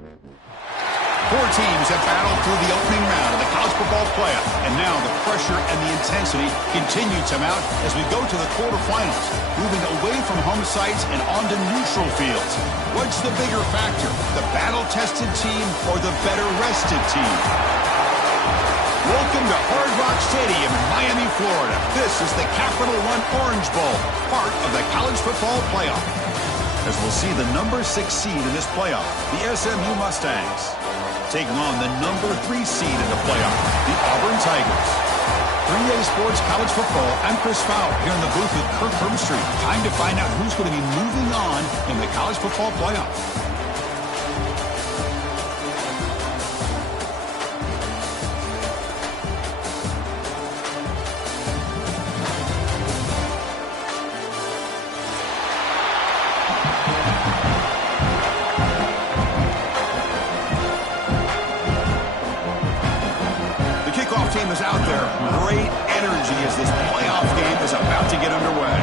Four teams have battled through the opening round of the college football playoff, and now the pressure and the intensity continue to mount as we go to the quarterfinals, moving away from home sites and onto neutral fields. What's the bigger factor, the battle-tested team or the better-rested team? Welcome to Hard Rock Stadium in Miami, Florida. This is the Capital One Orange Bowl, part of the college football playoff. As we'll see the number 6 seed in this playoff, the SMU Mustangs, taking on the number 3 seed in the playoff, the Auburn Tigers. 3A Sports College Football, I'm Chris Fowler here in the booth with Kirk Herbstreit. Time to find out who's going to be moving on in the college football playoff. Team is out there. Great energy as this playoff game is about to get underway.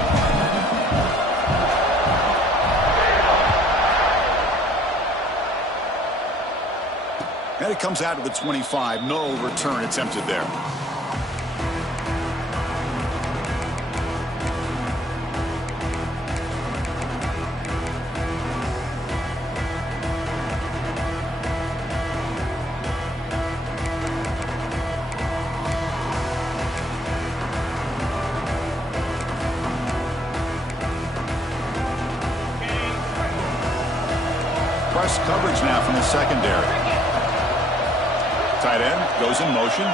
And it comes out of the 25. No return attempted there. Press coverage now from the secondary. Tight end goes in motion.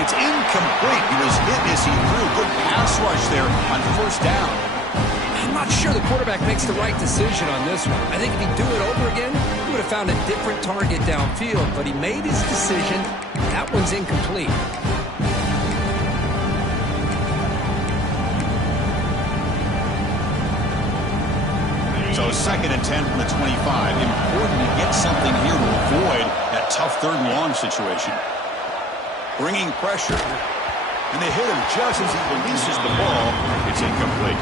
It's incomplete. He was hit as he threw. Good pass rush there on first down. I'm not sure the quarterback makes the right decision on this one. I think if he'd do it over again, he would have found a different target downfield, but he made his decision. That one's incomplete. So 2nd and 10 from the 25. Important to get something here to avoid that tough 3rd and long situation. Bringing pressure. And they hit him just as he releases the ball. It's incomplete.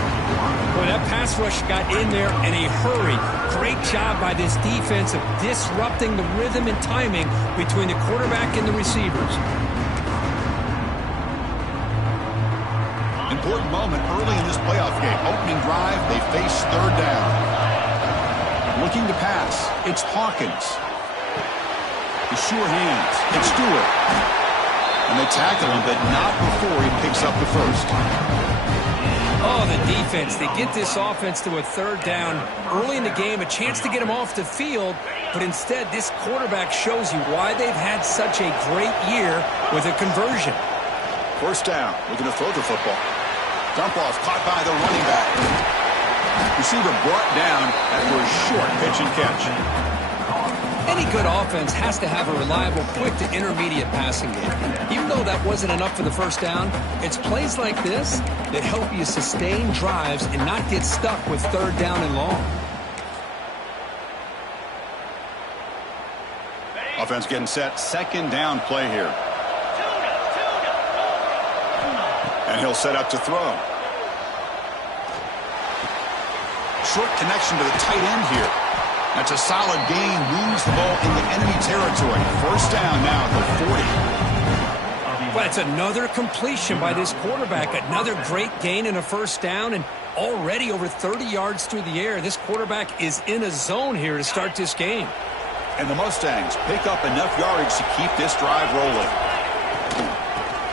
Boy, that pass rush got in there in a hurry. Great job by this defense of disrupting the rhythm and timing between the quarterback and the receivers. Important moment early in this playoff game. Opening drive, they face 3rd down. Looking to pass. It's Hawkins. The sure hands. It's Stewart. And they tackle him, but not before he picks up the first. Oh, the defense. They get this offense to a 3rd down early in the game, a chance to get him off the field, but instead this quarterback shows you why they've had such a great year with a conversion. First down. Looking to throw the football. Dump off caught by the running back. Receiver brought down after a short pitch and catch. Any good offense has to have a reliable, quick to intermediate passing game. Even though that wasn't enough for the first down, it's plays like this that help you sustain drives and not get stuck with 3rd down and long. Offense getting set. 2nd down play here. And he'll set up to throw. Short connection to the tight end here. That's a solid gain. Moves the ball in the enemy territory. First down now at the 40. Well, it's another completion by this quarterback. Another great gain in a first down, and already over 30 yards through the air. This quarterback is in a zone here to start this game. And the Mustangs pick up enough yardage to keep this drive rolling.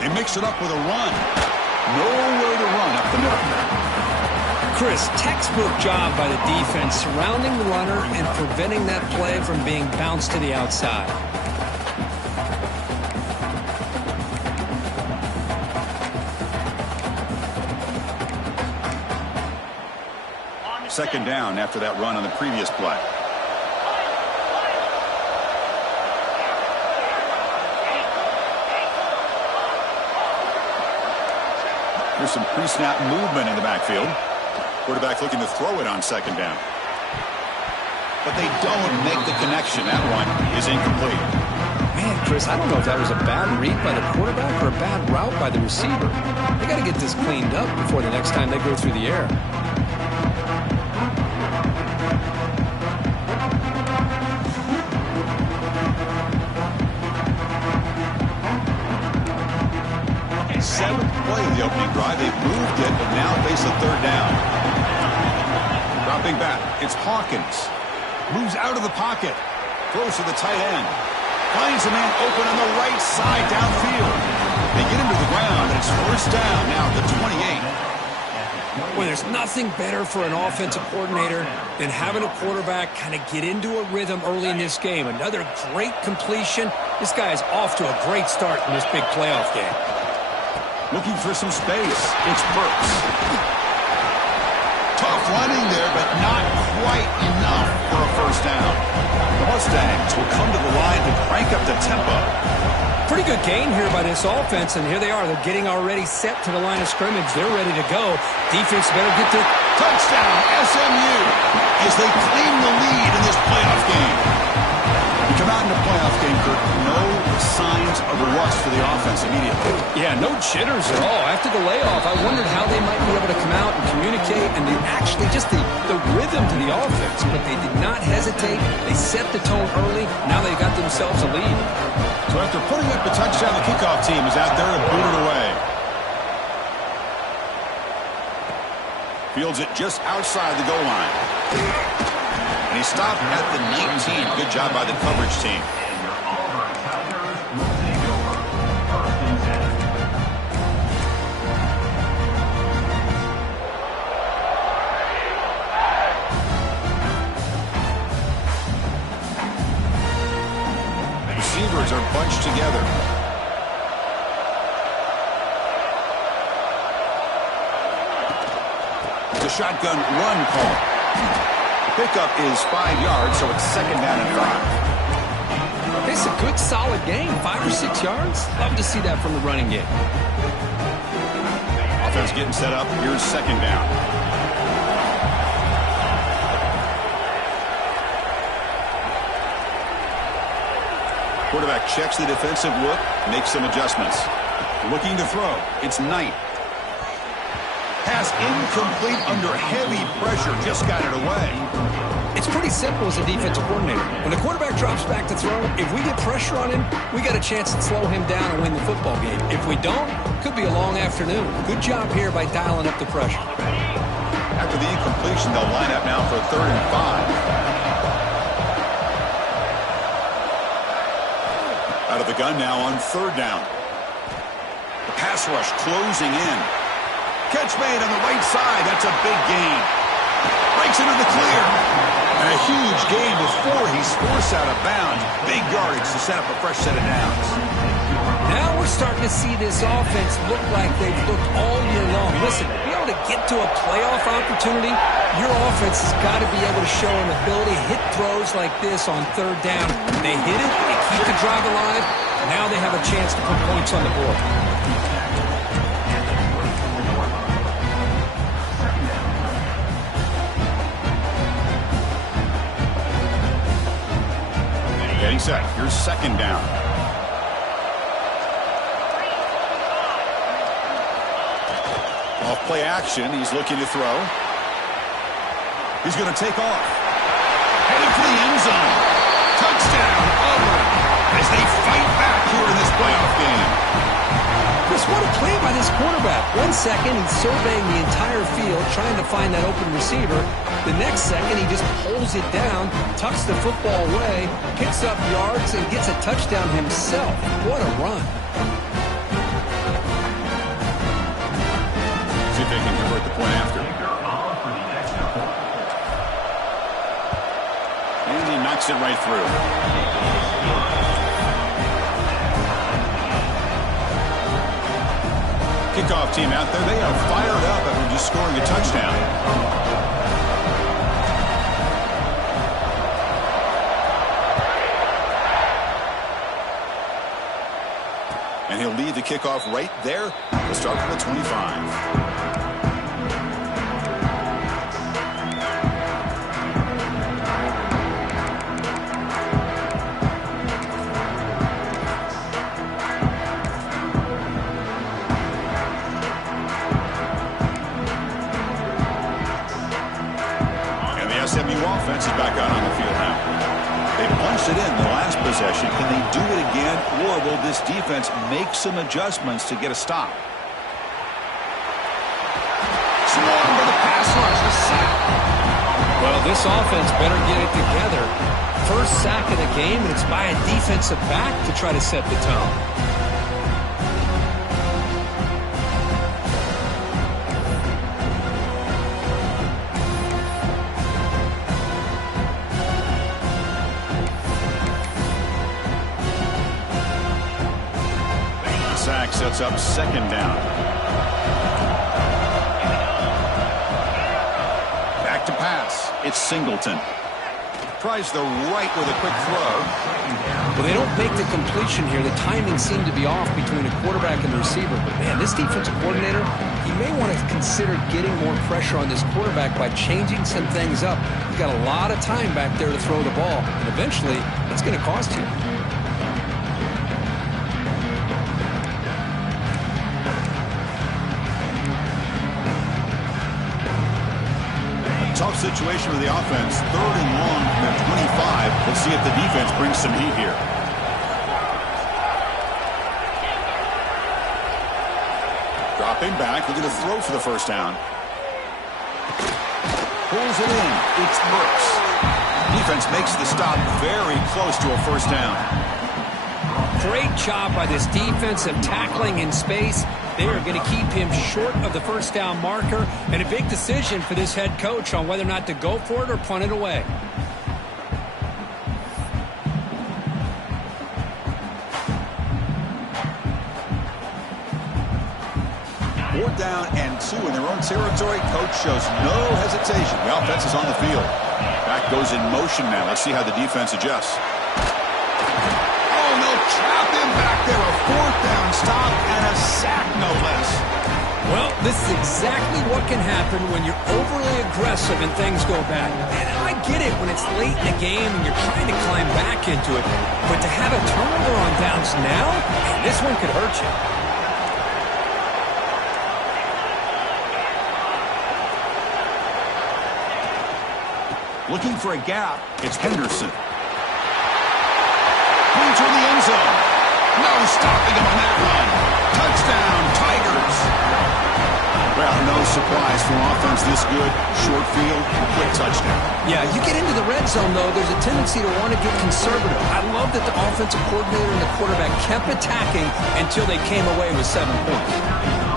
They mix it up with a run. Nowhere to run up the middle. Chris, textbook job by the defense surrounding the runner and preventing that play from being bounced to the outside. Second down after that run on the previous play. There's some pre-snap movement in the backfield. Quarterback looking to throw it on 2nd down. But they don't make the connection. That one is incomplete. Man, Chris, I don't know if that was a bad read by the quarterback or a bad route by the receiver. They got to get this cleaned up before the next time they go through the air. It's Hawkins. Moves out of the pocket. Throws to the tight end. Finds a man open on the right side downfield. They get him to the ground, and it's first down now at the 28. Well, there's nothing better for an offensive coordinator than having a quarterback kind of get into a rhythm early in this game. Another great completion. This guy is off to a great start in this big playoff game. Looking for some space. It's Burks. Tough running there, but not quite enough for a first down. The Mustangs will come to the line to crank up the tempo. Pretty good gain here by this offense, and here they are. They're getting already set to the line of scrimmage. They're ready to go. Defense better get their touchdown, SMU, as they claim the lead in this playoff game. You come out in the playoff game, Kurt, no signs of rust for the offense immediately. Yeah, no jitters at all. After the layoff, I wondered how they might be able to come out and communicate, and they actually just the rhythm to the offense, but they did not hesitate. They set the tone early. Now they got themselves a lead. So after putting up the touchdown, the kickoff team is out there and boot it away. Fields it just outside the goal line. And he stopped at the 19. Good job by the coverage team. Receivers are bunched together. It's a shotgun run call. Pickup is 5 yards, so it's second down and 5. It's a good, solid game. 5 or 6 yards. Love to see that from the running game. Offense getting set up. Here's second down. Quarterback checks the defensive look, makes some adjustments. Looking to throw. It's Knight. Pass incomplete under heavy pressure. Just got it away. It's pretty simple as a defensive coordinator. When the quarterback drops back to throw, if we get pressure on him, we got a chance to slow him down and win the football game. If we don't, could be a long afternoon. Good job here by dialing up the pressure. After the incompletion, they'll line up now for 3rd and 5. Out of the gun now on 3rd down. The pass rush closing in. Catch made on the right side. That's a big gain. Breaks into the clear. And a huge gain before he's forced out of bounds. Big yardage to set up a fresh set of downs. Now we're starting to see this offense look like they've looked all year long. Listen, to be able to get to a playoff opportunity, your offense has got to be able to show an ability to hit throws like this on 3rd down. They hit it, they keep the drive alive. Now they have a chance to put points on the board. Getting set. Here's second down. Off play action. He's looking to throw. He's going to take off. Headed for the end zone. Touchdown, Auburn, as they fight back here in this playoff game. Chris, what a play by this quarterback. 1 second, he's surveying the entire field, trying to find that open receiver. The next second, he just pulls it down, tucks the football away, picks up yards, and gets a touchdown himself. What a run. See if they can convert the point after. And he knocks it right through. Kickoff team out there. They are fired up after just scoring a touchdown. And he'll lead the kickoff right there. We'll start from the 25. SMU offense is back out on the field now. They punched it in the last possession. Can they do it again, or will this defense make some adjustments to get a stop? Swarmed by the pass rush, the sack. Well, This offense better get it together. First sack of the game, and it's by a defensive back to try to set the tone. Sack sets up second down. Back to pass. It's Singleton. Tries the right with a quick throw. Well, they don't make the completion here. The timing seemed to be off between the quarterback and the receiver. But, man, this defensive coordinator, he may want to consider getting more pressure on this quarterback by changing some things up. You've got a lot of time back there to throw the ball. And eventually, it's going to cost you. Tough situation for the offense. 3rd and long from their 25. Let's see if the defense brings some heat here. Dropping back, looking to throw for the first down. Pulls it in. It's Brooks. Defense makes the stop very close to a first down. Great job by this defensive tackling in space. They are going to keep him short of the first down marker, and a big decision for this head coach on whether or not to go for it or punt it away. Fourth down and 2 in their own territory. Coach shows no hesitation. The offense is on the field. Back goes in motion now. Let's see how the defense adjusts. Trapped him back there. A 4th down stop and a sack, no less. Well, this is exactly what can happen when you're overly aggressive and things go bad. And I get it when it's late in the game and you're trying to climb back into it. But to have a turnover on downs now, this one could hurt you. Looking for a gap. It's Henderson. To the end zone. No stopping him on that run. Touchdown, Tigers. Well, no surprise from offense this good. Short field, quick touchdown. Yeah, you get into the red zone, though, there's a tendency to want to get conservative. I love that the offensive coordinator and the quarterback kept attacking until they came away with 7 points.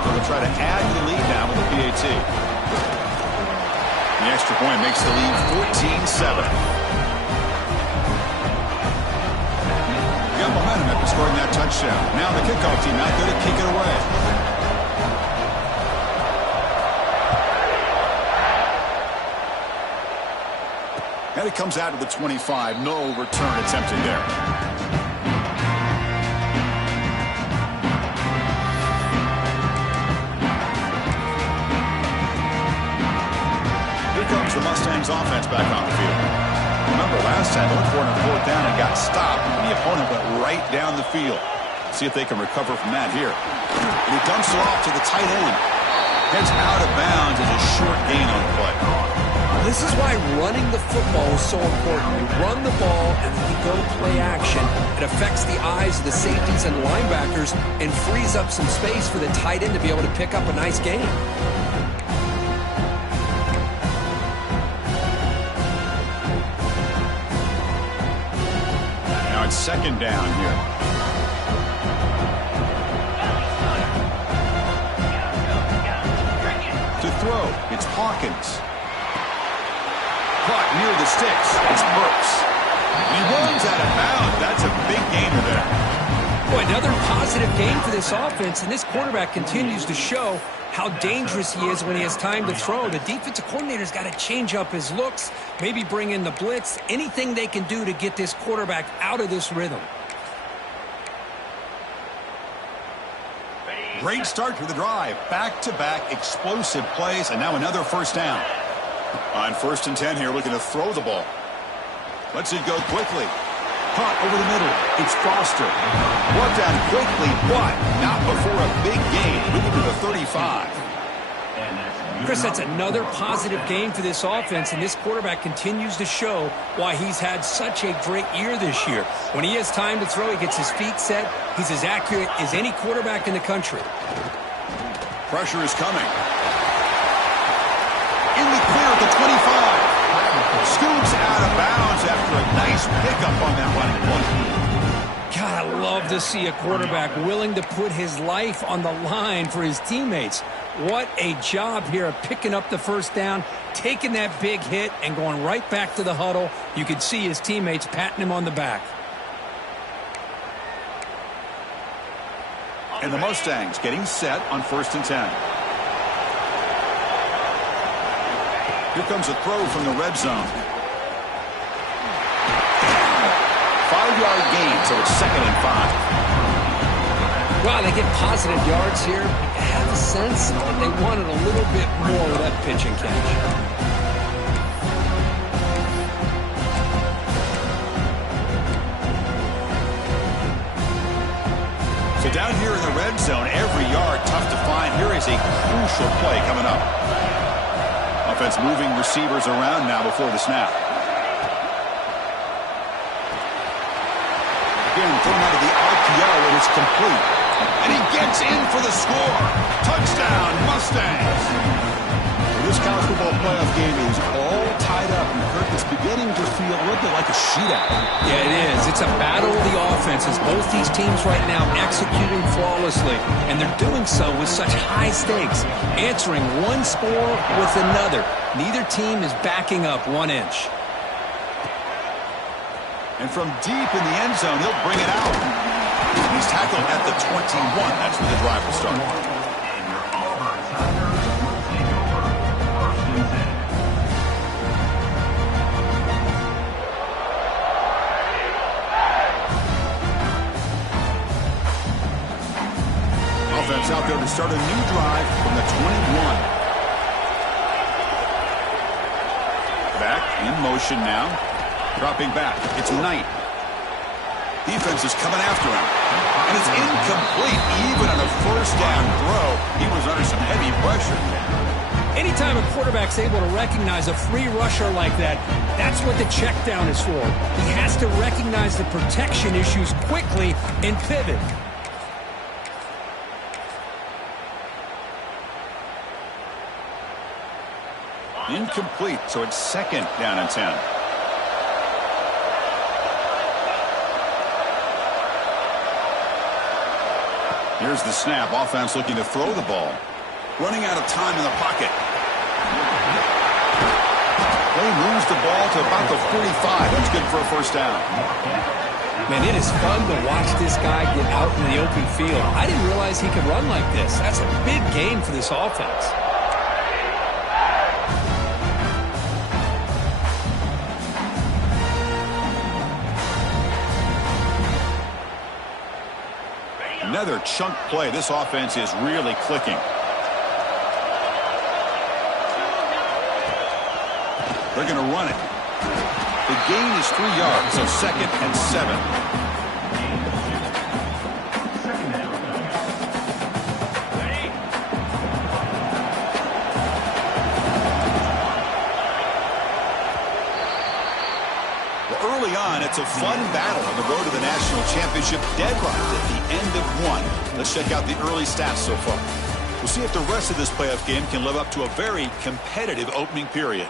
So they'll try to add to the lead now with the PAT. The extra point makes the lead 14-7. Got momentum after scoring that touchdown. Now the kickoff team out there to kick it away. And it comes out to the 25. No return attempted there. Here comes the Mustangs offense back on the field. Remember, last time they went for it on 4th down and got stopped, and the opponent went right down the field. See if they can recover from that here. And he dumps it off to the tight end. Heads out of bounds as a short gain on the play. This is why running the football is so important. You run the ball and then you go play action. It affects the eyes of the safeties and linebackers and frees up some space for the tight end to be able to pick up a nice gain. Second down here. To throw, it's Hawkins. Caught near the sticks. It's Brooks. He runs out of bounds. That's a big gainer there. Boy, another positive game for this offense, and this quarterback continues to show how dangerous he is when he has time to throw. The defensive coordinator's got to change up his looks, maybe bring in the blitz, anything they can do to get this quarterback out of this rhythm. Great start to the drive. Back-to-back explosive plays, and now another first down. On 1st and 10 here, looking to throw the ball. Lets it go quickly. Caught over the middle. It's Foster. Brought down quickly, but not before a big gain. Moving to the 35. Chris, that's another positive game for this offense, and this quarterback continues to show why he's had such a great year this year. When he has time to throw, he gets his feet set. He's as accurate as any quarterback in the country. Pressure is coming. In the clear at the 25. Nice pickup on that running play. God, I love to see a quarterback willing to put his life on the line for his teammates. What a job here of picking up the first down, taking that big hit, and going right back to the huddle. You could see his teammates patting him on the back. And the Mustangs getting set on 1st and 10. Here comes a throw from the red zone. 5-yard gain, so it's 2nd and 5. Wow, they get positive yards here. I have a sense that they wanted a little bit more with that pitch and catch. So down here in the red zone, every yard tough to find. Here is a crucial play coming up. Offense moving receivers around now before the snap. Again, thrown out of the RPO, and it's complete. And he gets in for the score. Touchdown, Mustangs. Well, this college football playoff game is all tied up. And Kirk, it's beginning to feel a little bit like a shootout. Yeah, it is. It's a battle of the offenses. Both these teams right now executing flawlessly. And they're doing so with such high stakes. Answering one score with another. Neither team is backing up 1 inch. And from deep in the end zone, he'll bring it out. He's tackled at the 21. That's where the drive will start. Offense out there to start a new drive from the 21. Back in motion now. Dropping back. It's Knight. Defense is coming after him. And it's incomplete. Even on a first down throw, he was under some heavy pressure. Anytime a quarterback's able to recognize a free rusher like that, that's what the check down is for. He has to recognize the protection issues quickly and pivot. Incomplete, so it's 2nd down and 10. Here's the snap. Offense looking to throw the ball. Running out of time in the pocket. They moves the ball to about the 45. That's good for a first down. Man, it is fun to watch this guy get out in the open field. I didn't realize he could run like this. That's a big game for this offense. Another chunk play. This offense is really clicking. They're going to run it. The gain is 3 yards, so 2nd and 7. Early on, it's a fun battle on the road to the national championship. Deadlocked at the end of 1. Let's check out the early stats so far. We'll see if the rest of this playoff game can live up to a very competitive opening period.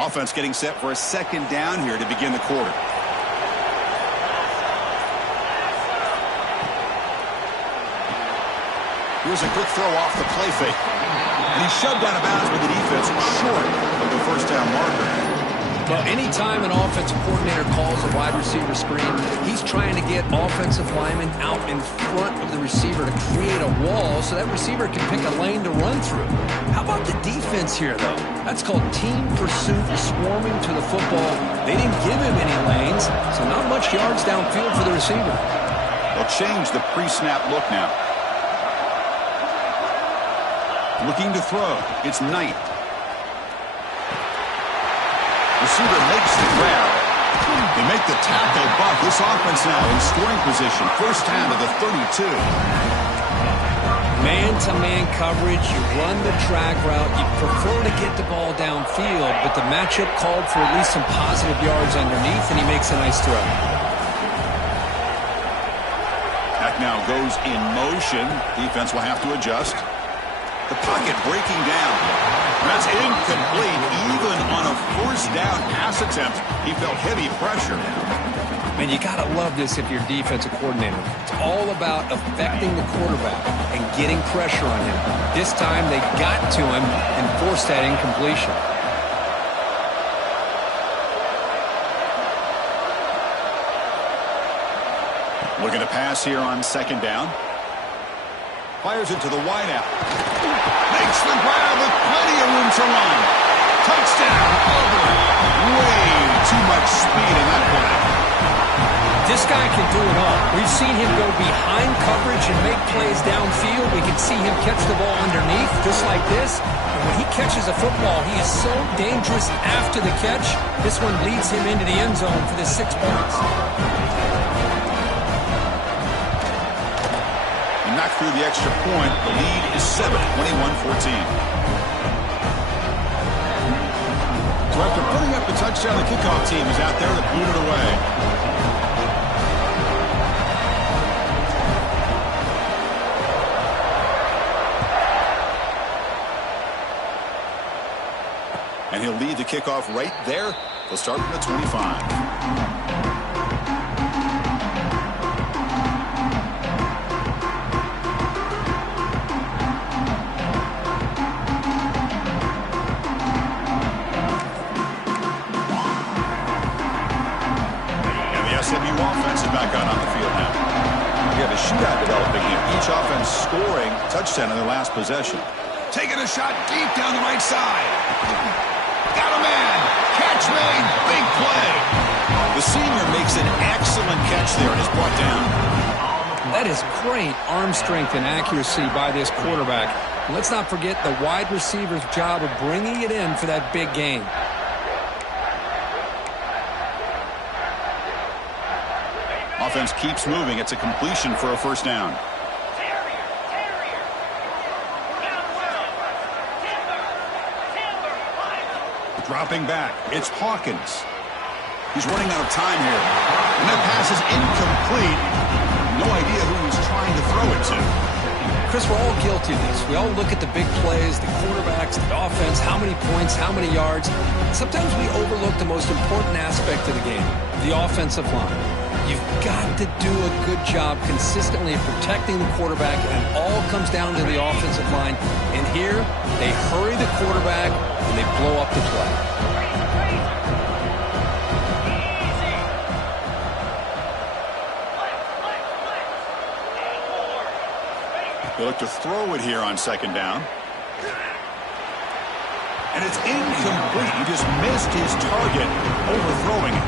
Offense getting set for a 2nd down here to begin the quarter. Here's a quick throw off the play fake. And he's shoved out of bounds with the defense short of the first down marker. Well, anytime an offensive coordinator calls a wide receiver screen, he's trying to get offensive linemen out in front of the receiver to create a wall so that receiver can pick a lane to run through. How about the defense here, though? That's called team pursuit, swarming to the football. They didn't give him any lanes, so not much yards downfield for the receiver. They'll change the pre-snap look now. Looking to throw. It's Knight. Receiver makes the grab. They make the tackle, but this offense now in scoring position. First down to the 32. Man-to-man coverage. You run the drag route. You prefer to get the ball downfield, but the matchup called for at least some positive yards underneath, and he makes a nice throw. back now goes in motion. Defense will have to adjust. The pocket breaking down. That's incomplete. Even on a first down pass attempt, he felt heavy pressure. Man, you got to love this if you're a defensive coordinator. It's all about affecting the quarterback and getting pressure on him. This time they got to him and forced that incompletion. Looking to pass here on second down. Fires it to the wideout. Makes the grab with plenty of room to run. Touchdown, Auburn. Way too much speed in that play. This guy can do it all. We've seen him go behind coverage and make plays downfield. We can see him catch the ball underneath, just like this. And when he catches a football, he is so dangerous after the catch. This one leads him into the end zone for the 6 points. Knocked through the extra point. The lead is 7, 21-14. So after putting up the touchdown, the kickoff team is out there to boot it away. And he'll lead the kickoff right there. They'll start from the 25. SMU offense is back out on the field now. We have a shootout developing here. Each offense scoring a touchdown in their last possession. Taking a shot deep down the right side. Got a man. Catch made. Big play. The senior makes an excellent catch there and is brought down. That is great arm strength and accuracy by this quarterback. Let's not forget the wide receiver's job of bringing it in for that big gain. Offense keeps moving. It's a completion for a first down. Dropping back. It's Hawkins. He's running out of time here. And that pass is incomplete. No idea who he's trying to throw it to. Chris, we're all guilty of this. We all look at the big plays, the quarterbacks, the offense, how many points, how many yards. Sometimes we overlook the most important aspect of the game, the offensive line. You've got to do a good job consistently of protecting the quarterback, and it all comes down to the offensive line. And here, they hurry the quarterback, and they blow up the play. They look to throw it here on second down. And it's incomplete. He just missed his target, overthrowing it.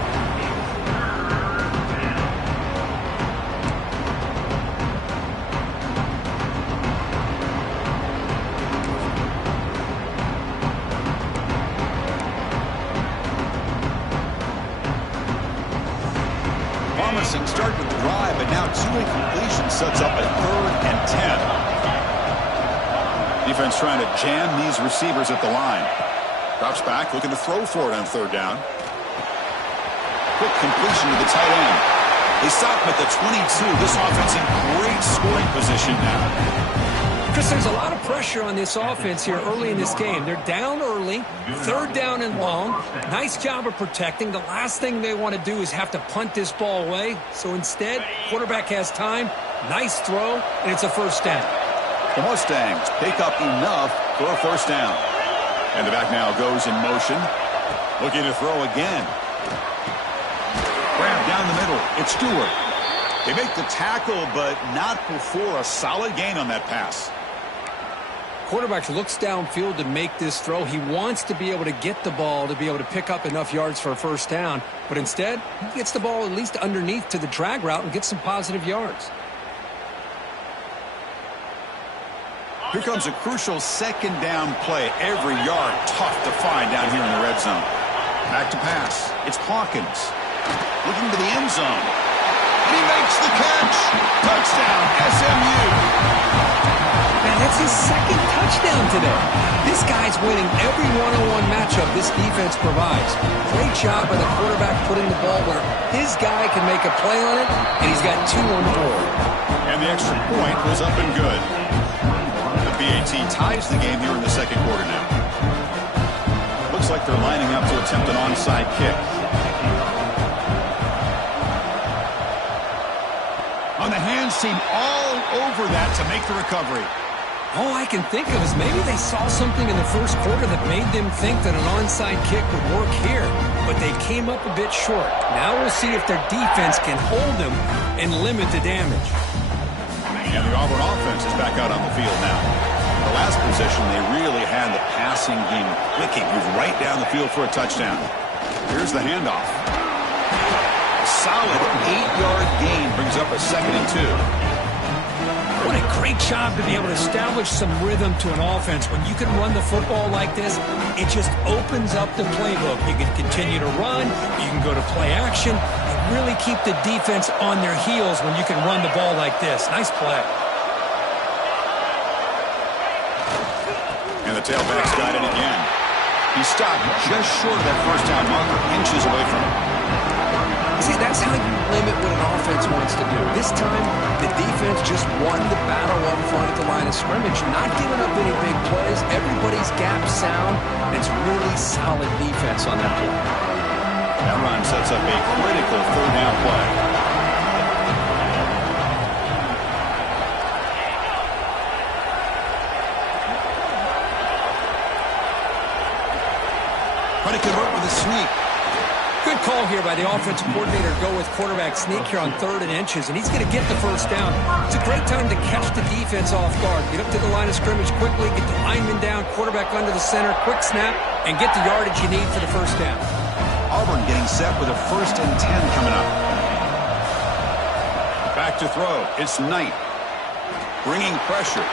Promising start to the drive, but now 2 incompletions sets up a 3rd and 10. Defense trying to jam these receivers at the line. Drops back, looking to throw for it on 3rd down. Quick completion to the tight end. They stop him at the 22. This offense in great scoring position now. Chris, there's a lot of pressure on this offense here early in this game. They're down early, 3rd down and long. Nice job of protecting. The last thing they want to do is have to punt this ball away. So instead, quarterback has time, nice throw, and it's a first down. The Mustangs pick up enough for a first down. And the back now goes in motion. Looking to throw again. Grab down the middle. It's Stewart. They make the tackle, but not before a solid gain on that pass. Quarterback looks downfield to make this throw. He wants to be able to get the ball to be able to pick up enough yards for a first down. But instead, he gets the ball at least underneath to the drag route and gets some positive yards. Here comes a crucial second down play. Every yard tough to find down here in the red zone. Back to pass. It's Hawkins. Looking to the end zone. And he makes the catch. Touchdown, SMU. Man, that's his second touchdown touchdown today. This guy's winning every one-on-one matchup this defense provides. Great job by the quarterback putting the ball where his guy can make a play on it, and he's got 2 on the board. And the extra point was up and good. The BAT ties the game here in the second quarter now. Looks like they're lining up to attempt an onside kick. On the hands team all over that to make the recovery. All I can think of is maybe they saw something in the first quarter that made them think that an onside kick would work here, but they came up a bit short. Now we'll see if their defense can hold them and limit the damage. And the Auburn offense is back out on the field now. The last possession, they really had the passing game clicking. Moved right down the field for a touchdown. Here's the handoff. Solid 8-yard gain brings up a 2nd and 2. What a great job to be able to establish some rhythm to an offense. When you can run the football like this, it just opens up the playbook. You can continue to run, you can go to play action, and really keep the defense on their heels when you can run the ball like this. Nice play. And the tailback's got it again. He stopped just short of that first down marker, inches away from him. See, that's how you limit what an offense wants to do. This time, the defense just won the battle up front at the line of scrimmage, not giving up any big plays. Everybody's gap sound. It's really solid defense on that play. That run sets up a critical 3rd down play. Trying to convert with a sneak. Good call here by the offensive coordinator to go with quarterback sneak here on 3rd and inches, and he's going to get the first down. It's a great time to catch the defense off guard. Get up to the line of scrimmage quickly, get the lineman down, quarterback under the center, quick snap, and get the yardage you need for the first down. Auburn getting set with a 1st and 10 coming up. Back to throw. It's Knight. Bringing pressure.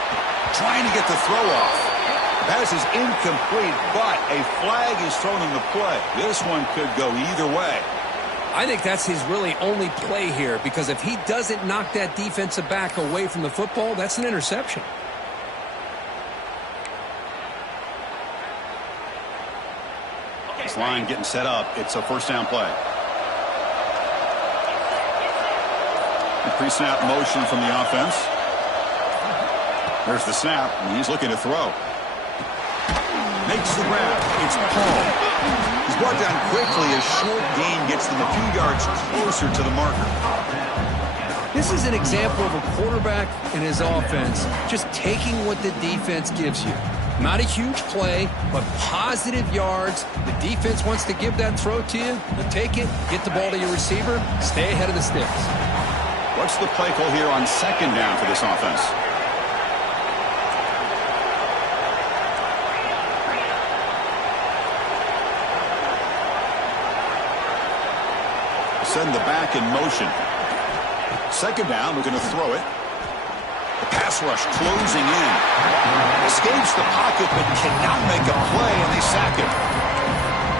Trying to get the throw off. Pass is incomplete, but a flag is thrown in the play. This one could go either way. I think that's his really only play here, because if he doesn't knock that defensive back away from the football, that's an interception. This line getting set up. It's a 1st down play. The pre-snap motion from the offense. There's the snap, and he's looking to throw. Makes the grab. It's Paul. He's brought down quickly. A short gain gets them a few yards closer to the marker. This is an example of a quarterback and his offense just taking what the defense gives you. Not a huge play, but positive yards. The defense wants to give that throw to you. You'll take it, get the ball to your receiver, stay ahead of the sticks. What's the play call here on 2nd down for this offense? Send the back in motion. 2nd down, we're going to throw it. The pass rush closing in. Escapes the pocket, but cannot make a play, and they sack him.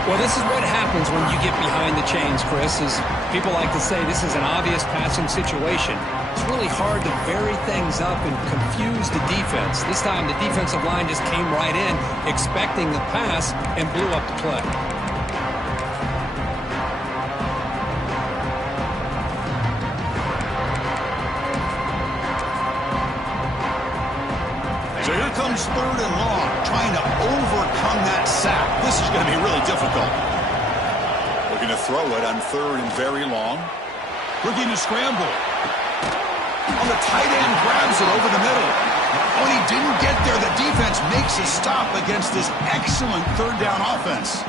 Well, this is what happens when you get behind the chains, Chris. Is people like to say this is an obvious passing situation. It's really hard to vary things up and confuse the defense. This time, the defensive line just came right in, expecting the pass, and blew up the play. So here comes 3rd and long, trying to overcome that sack. This is going to be really difficult. Looking to throw it on 3rd and very long. Looking to scramble. On the tight end, grabs it over the middle. When he didn't get there, the defense makes a stop against this excellent 3rd down offense.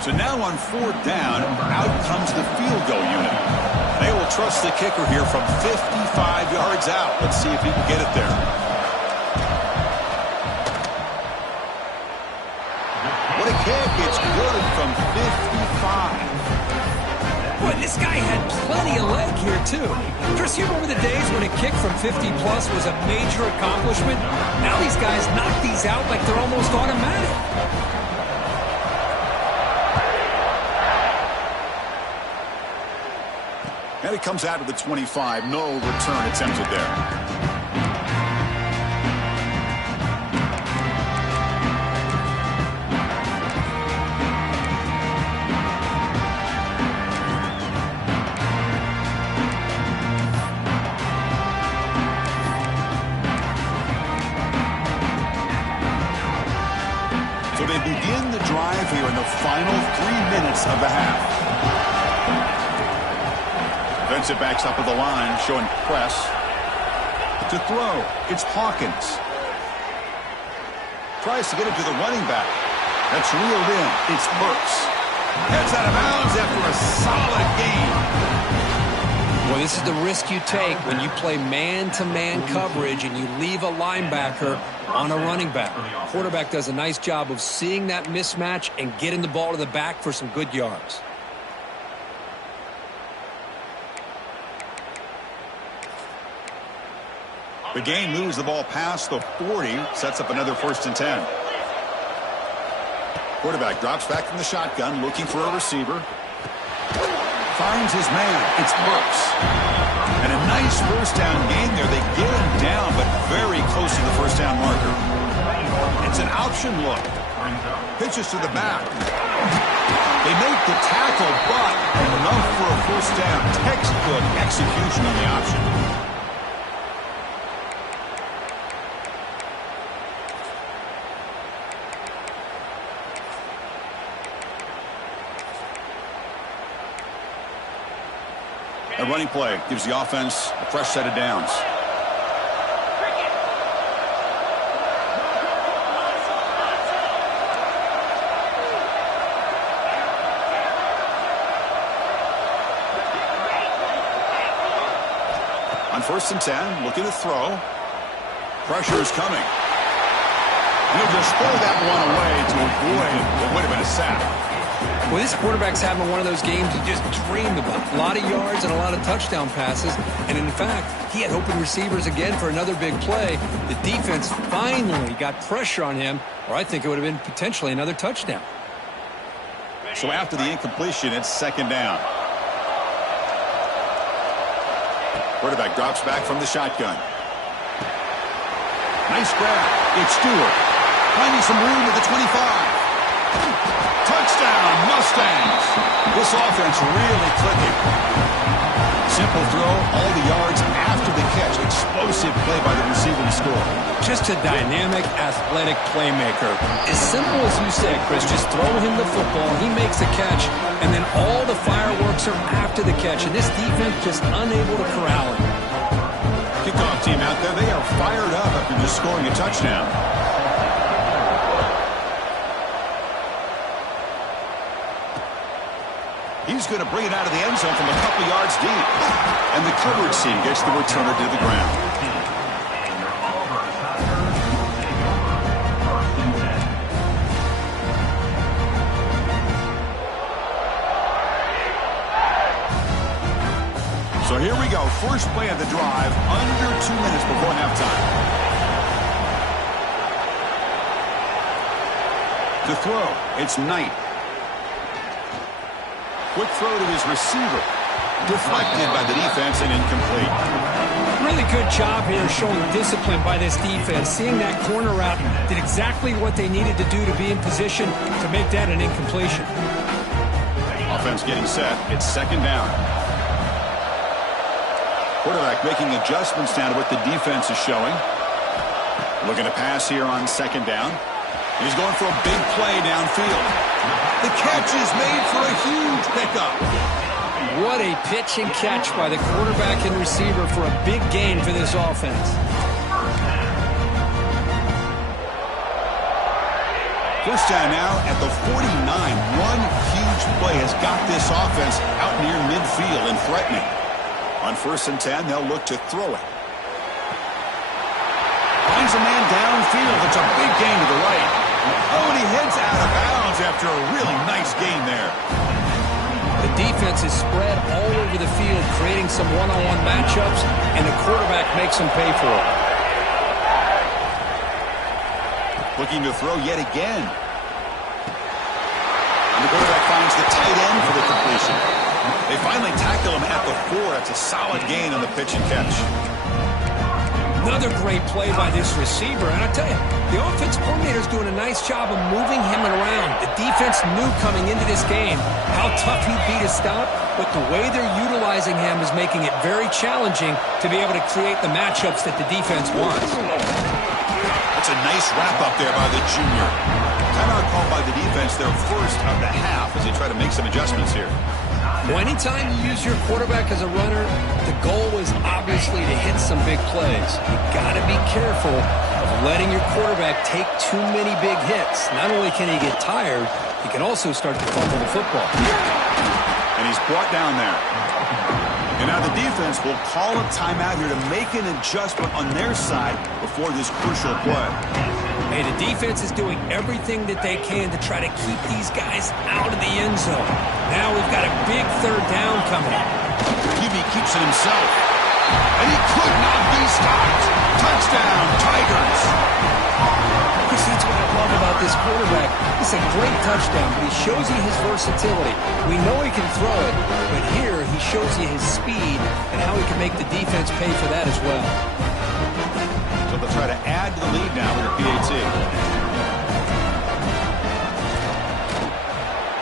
So now on 4th down, out comes the field goal unit. They will trust the kicker here from 55 yards out. Let's see if he can get it there. What a kick. It's good from 55. Boy, this guy had plenty of leg here, too. Chris, you remember the days when a kick from 50-plus was a major accomplishment? Now these guys knock these out like they're almost automatic. And it comes out of the 25. No return attempted there. drive here in the final 3 minutes of the half. Defensive backs up at the line, showing press. To throw, it's Hawkins. Tries to get it to the running back. That's reeled in. It's Burks. Heads out of bounds after a solid gain. Well, this is the risk you take when you play man-to-man coverage and you leave a linebacker on a running back. Quarterback does a nice job of seeing that mismatch and getting the ball to the back for some good yards. The gain moves the ball past the 40, sets up another 1st and 10. Quarterback drops back from the shotgun, looking for a receiver. Finds his man. It's Brooks. And a nice 1st down gain there. They get him down, but very close to the 1st down marker. It's an option look. Pitches to the back. They make the tackle, but enough for a 1st down. Textbook execution on the option. A running play gives the offense a fresh set of downs. On 1st and 10, looking to throw. Pressure is coming. And he'll just throw that one away to avoid what would have been a sack. Well, this quarterback's having one of those games you just dreamed about. A lot of yards and a lot of touchdown passes. And in fact, he had open receivers again for another big play. The defense finally got pressure on him, or I think it would have been potentially another touchdown. So after the incompletion, it's 2nd down. Quarterback drops back from the shotgun. Nice grab. It's Stewart. Finding some room at the 25. Touchdown, Mustangs. This offense really clicking. Simple throw, all the yards after the catch. Explosive play by the receiver to score. Just a dynamic, athletic playmaker. As simple as you said, Chris, just throw him the football, he makes the catch, and then all the fireworks are after the catch, and this defense just unable to corral him. Kickoff team out there, they are fired up after just scoring a touchdown. He's going to bring it out of the end zone from a couple yards deep. And the coverage team gets the returner to the ground. So here we go. First play of the drive, under 2 minutes before halftime. To throw, it's Knight. Quick throw to his receiver. Deflected by the defense and incomplete. Really good job here showing discipline by this defense. Seeing that corner route, did exactly what they needed to do to be in position to make that an incompletion. Offense getting set. It's 2nd down. Quarterback making adjustments down to what the defense is showing. Looking to pass here on 2nd down. He's going for a big play downfield. The catch is made for a huge pickup. What a pitch and catch by the quarterback and receiver for a big gain for this offense. First down now at the 49. One huge play has got this offense out near midfield and threatening. On 1st and 10, they'll look to throw it. Finds a man downfield. It's a big gain to the right. Oh, and he heads out of bounds after a really nice gain there. The defense is spread all over the field, creating some one-on-one matchups, and the quarterback makes them pay for it. Looking to throw yet again. And the quarterback finds the tight end for the completion. They finally tackle him at the 4. That's a solid gain on the pitch and catch. Another great play by this receiver. And I tell you, the offense coordinator is doing a nice job of moving him around. The defense knew coming into this game how tough he'd be to stop, but the way they're utilizing him is making it very challenging to be able to create the matchups that the defense wants. That's a nice wrap up there by the junior. Timeout called by the defense, their first of the half, as they try to make some adjustments here. Well, anytime you use your quarterback as a runner, the goal is obviously to hit some big plays. You got to be careful of letting your quarterback take too many big hits. Not only can he get tired, he can also start to fumble the football. And he's brought down there. And now the defense will call a timeout here to make an adjustment on their side before this crucial play. Hey, the defense is doing everything that they can to try to keep these guys out of the end zone. Now we've got a big third down coming up. QB keeps it himself. And he could not be stopped. Touchdown, Tigers. That's what I love about this quarterback. It's a great touchdown, but he shows you his versatility. We know he can throw it, but here he shows you his speed and how he can make the defense pay for that as well. So they'll try to add to the lead now with the PAT.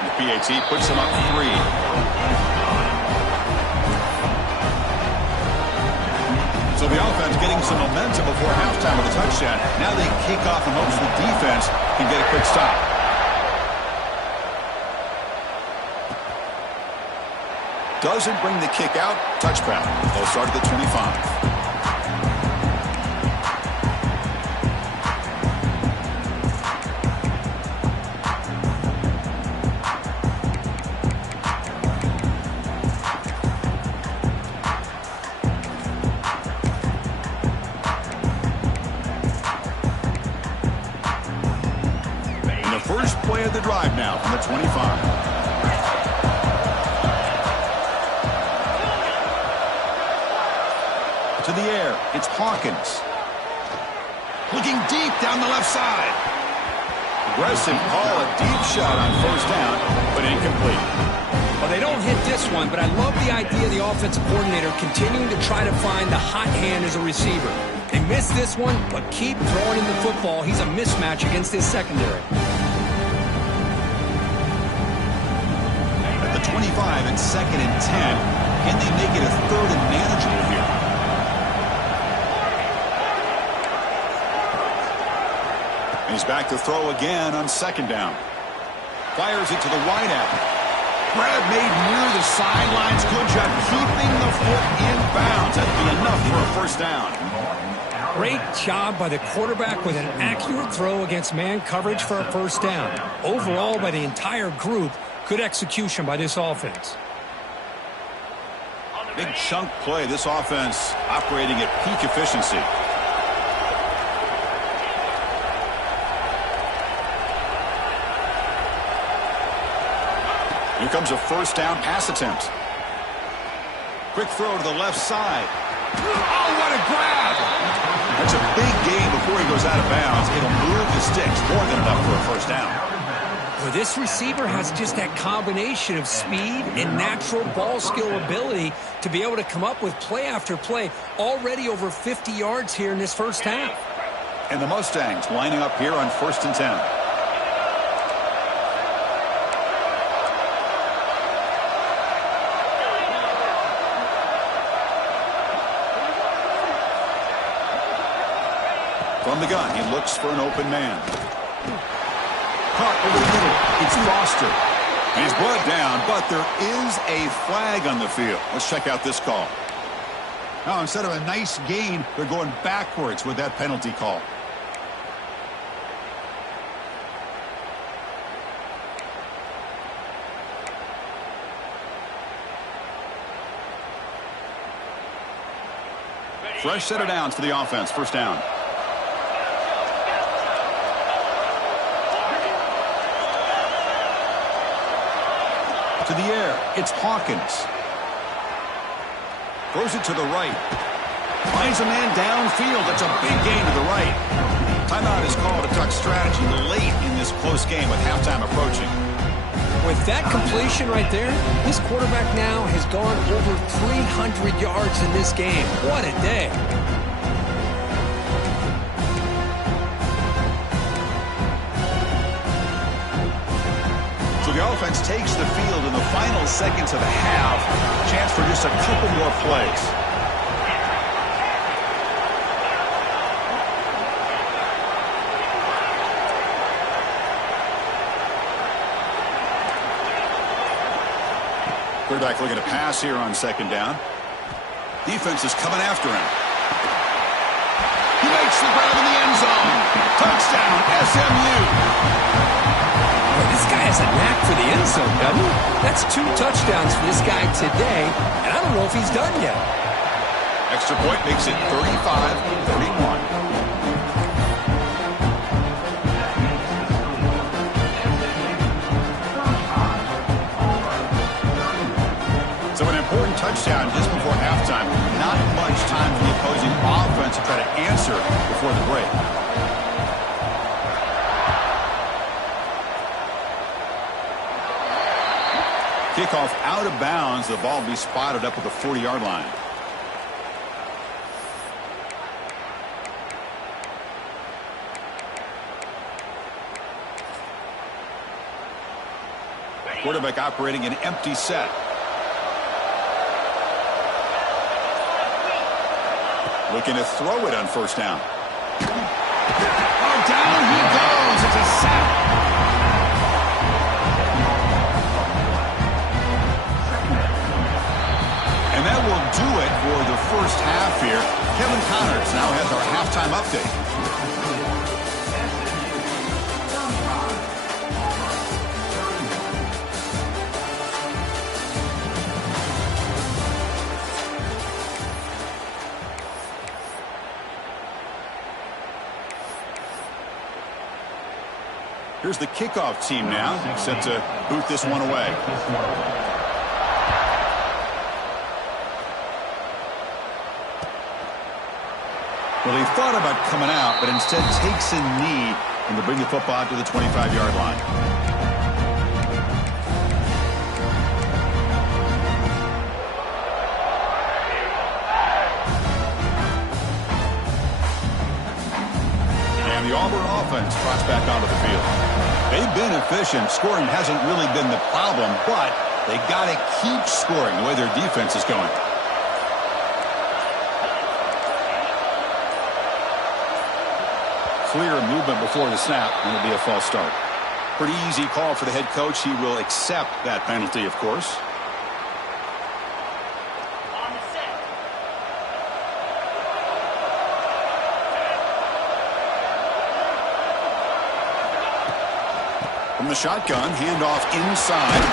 The PAT puts them up 3. So the offense getting some momentum before halftime with a touchdown. Now they kick off in hopes the defense can get a quick stop. Doesn't bring the kick out. Touchback. They'll start at the 25. First play of the drive now from the 25. To the air, it's Hawkins. Looking deep down the left side. Aggressive call, a deep shot on first down, but incomplete. Well, they don't hit this one, but I love the idea of the offensive coordinator continuing to try to find the hot hand as a receiver. They missed this one, but keep throwing him the football. He's a mismatch against his secondary. 25 and 2nd and 10. Can they make it a 3rd and manageable here? And he's back to throw again on 2nd down. Fires it to the wideout. Grab made near the sidelines. Good job keeping the foot in bounds. That'd be enough for a first down. Great job by the quarterback with an accurate throw against man coverage for a first down. Overall, by the entire group, good execution by this offense. Big chunk play. This offense operating at peak efficiency. Here comes a first down pass attempt. Quick throw to the left side. Oh, what a grab! That's a big gain before he goes out of bounds. It'll move the sticks. More than enough for a first down. Well, this receiver has just that combination of speed and natural ball skill ability to be able to come up with play after play. Already over 50 yards here in this first half. And the Mustangs lining up here on 1st and 10. From the gun, he looks for an open man. Caught over the middle. It's Foster. He's brought down, but there is a flag on the field. Let's check out this call. Now, instead of a nice gain, they're going backwards with that penalty call. Fresh set of downs for the offense. First down. To the air, it's Hawkins. Throws it to the right. Finds a man downfield. That's a big gain to the right. Timeout is called. A duck strategy late in this close game with halftime approaching. With that completion right there, this quarterback now has gone over 300 yards in this game. What a day. The offense takes the field in the final seconds of the half. Chance for just a couple more plays. quarterback looking to pass here on second down. Defense is coming after him. He makes the grab in the end zone. Touchdown, SMU. Well, this guy has a knack for the end zone, doesn't he? That's 2 touchdowns for this guy today, and I don't know if he's done yet. Extra point makes it 35-31. So an important touchdown just before halftime. Not much time for the opposing offense to try to answer before the break. Kickoff out of bounds. The ball will be spotted up at the 40-yard line. Quarterback operating an empty set. Looking to throw it on first down. Oh, down he goes. It's a sack. And that will do it for the first half here. Kevin Connors now has our halftime update. Here's the kickoff team now, set to boot this one away. Well, he thought about coming out, but instead takes a knee and to bring the football to the 25-yard line. And the Auburn offense trots back onto the field. They've been efficient. Scoring hasn't really been the problem, but they got to keep scoring the way their defense is going. Clear movement before the snap, and it'll be a false start. Pretty easy call for the head coach. He will accept that penalty, of course. From the shotgun, handoff inside.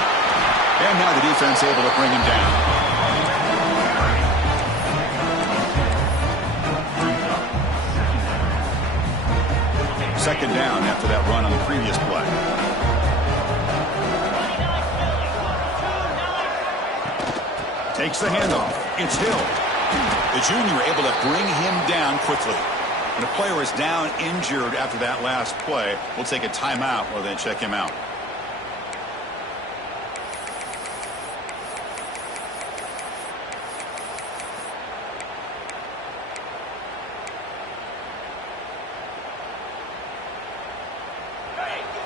And now the defense able to bring him down. Second down after that run on the previous play. Takes the handoff. It's Hill. The junior able to bring him down quickly. When a player is down injured after that last play, we'll take a timeout while they check him out.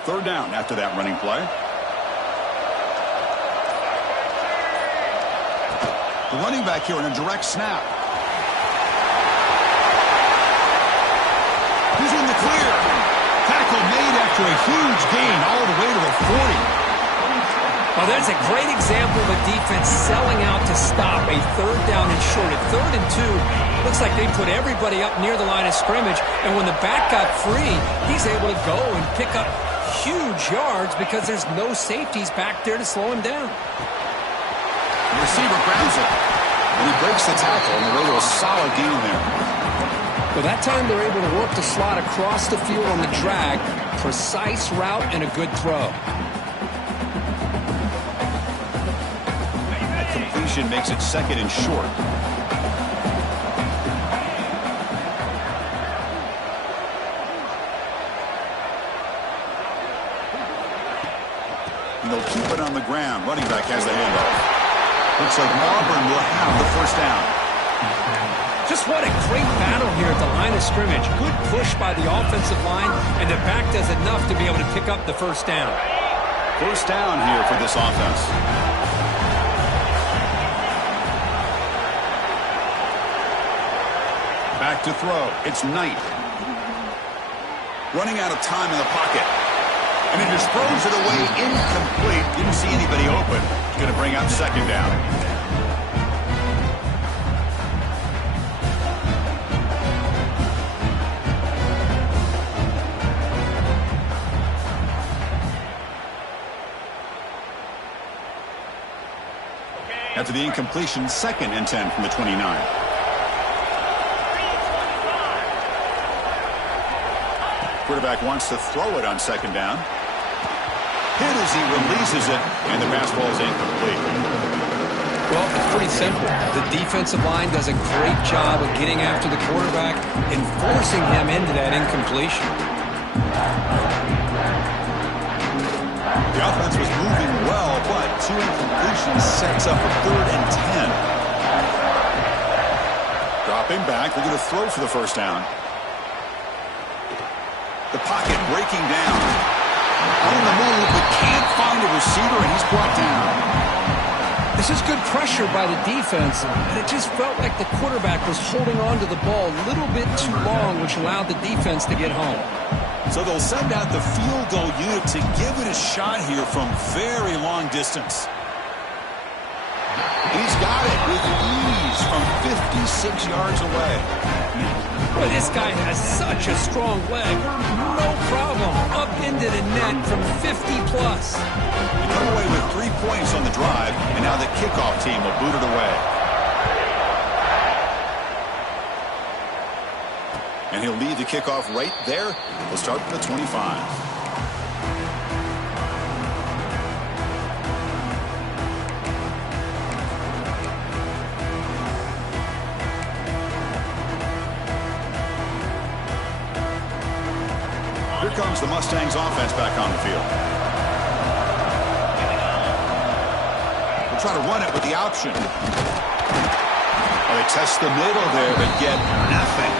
Third down after that running play. The running back here in a direct snap. He's in the clear. Tackle made after a huge gain all the way to the 40. Well, that's a great example of a defense selling out to stop a third down and short. At 3rd and 2, looks like they put everybody up near the line of scrimmage, and when the back got free, he's able to go and pick up huge yards because there's no safeties back there to slow him down. The receiver grabs it, and he breaks the tackle on the way to a solid gain there. Well, that time they're able to work the slot across the field on the drag. Precise route and a good throw. That completion makes it 2nd and short. And they'll keep it on the ground. Running back has the handoff. Looks like Auburn will have the first down. Just what a great battle here at the line of scrimmage. Good push by the offensive line, and the back does enough to be able to pick up the first down. First down here for this offense. Back to throw. It's Knight. Running out of time in the pocket. And he just throws it away incomplete. Didn't see anybody open. He's going to bring up second down. After the incompletion, 2nd and 10 from the 29. Quarterback wants to throw it on 2nd down. Hit as he releases it, and the pass ball is incomplete. Well, it's pretty simple. The defensive line does a great job of getting after the quarterback and forcing him into that incompletion. The offense was moving well, but 2 incompletions sets up a 3rd and 10. Dropping back, they're going to throw for the 1st down. The pocket breaking down. On the move, but can't find a receiver, and he's brought down. This is good pressure by the defense, and it just felt like the quarterback was holding on to the ball a little bit too long, which allowed the defense to get home. So they'll send out the field goal unit to give it a shot here from very long distance. He's got it with ease from 56 yards away. Well, this guy has such a strong leg. No problem. Up into the net from 50-plus. They come away with 3 points on the drive, and now the kickoff team will boot it away. And he'll lead the kickoff right there. We'll start from the 25. Here comes the Mustangs offense back on the field. We'll try to run it with the option. Well, they test the middle there, but get nothing.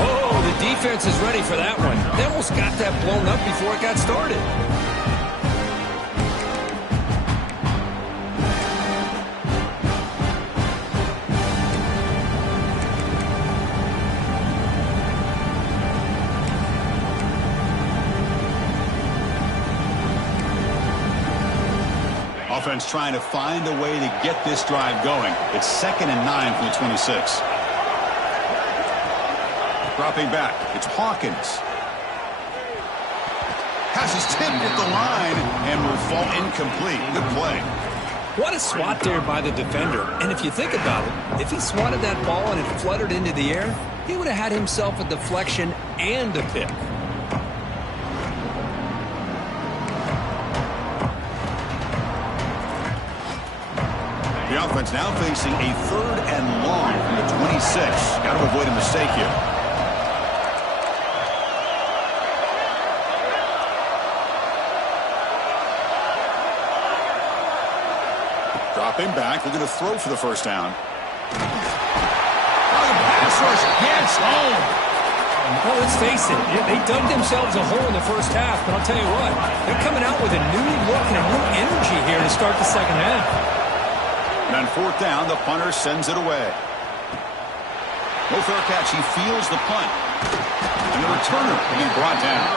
Oh, the defense is ready for that one. They almost got that blown up before it got started. Offense trying to find a way to get this drive going. It's 2nd and 9 from the 26. Dropping back, it's Hawkins. Pass is tipped at the line and will fall incomplete. Good play. What a swat there by the defender. And if you think about it, if he swatted that ball and it fluttered into the air, he would have had himself a deflection and a pick. The offense now facing a 3rd and long from the 26. Got to avoid a mistake here. Dropping back, they're going to throw for the 1st down. Oh, the pass rush gets home. Well, let's face it, they dug themselves a hole in the first half, but I'll tell you what, they're coming out with a new look and a new energy here to start the second half. And on 4th down, the punter sends it away. No fair catch. He feels the punt. And the returner will be brought down.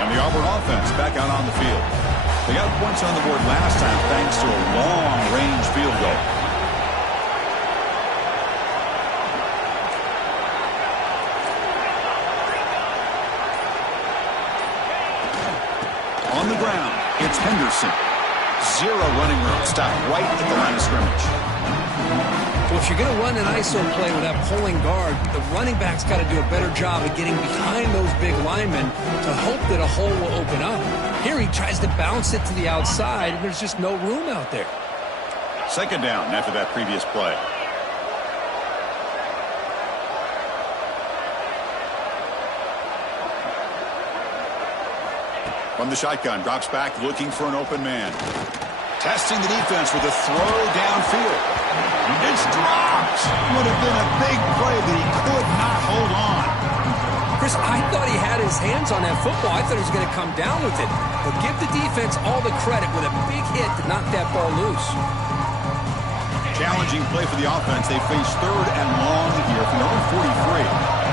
And the Auburn offense back out on the field. They got points on the board last time thanks to a long-range field goal. On the ground, it's Henderson. 0 running room. Stopped right at the line of scrimmage. Well, if you're going to run an ISO play with that pulling guard, the running back's got to do a better job of getting behind those big linemen to hope that a hole will open up. Here he tries to bounce it to the outside, and there's just no room out there. 2nd down after that previous play. From the shotgun, drops back, looking for an open man. Testing the defense with a throw downfield. It's dropped. Would have been a big play, but he could not hold on. Chris, I thought he had his hands on that football. I thought he was going to come down with it. But give the defense all the credit with a big hit to knock that ball loose. Challenging play for the offense. They face 3rd and long here from their own 43.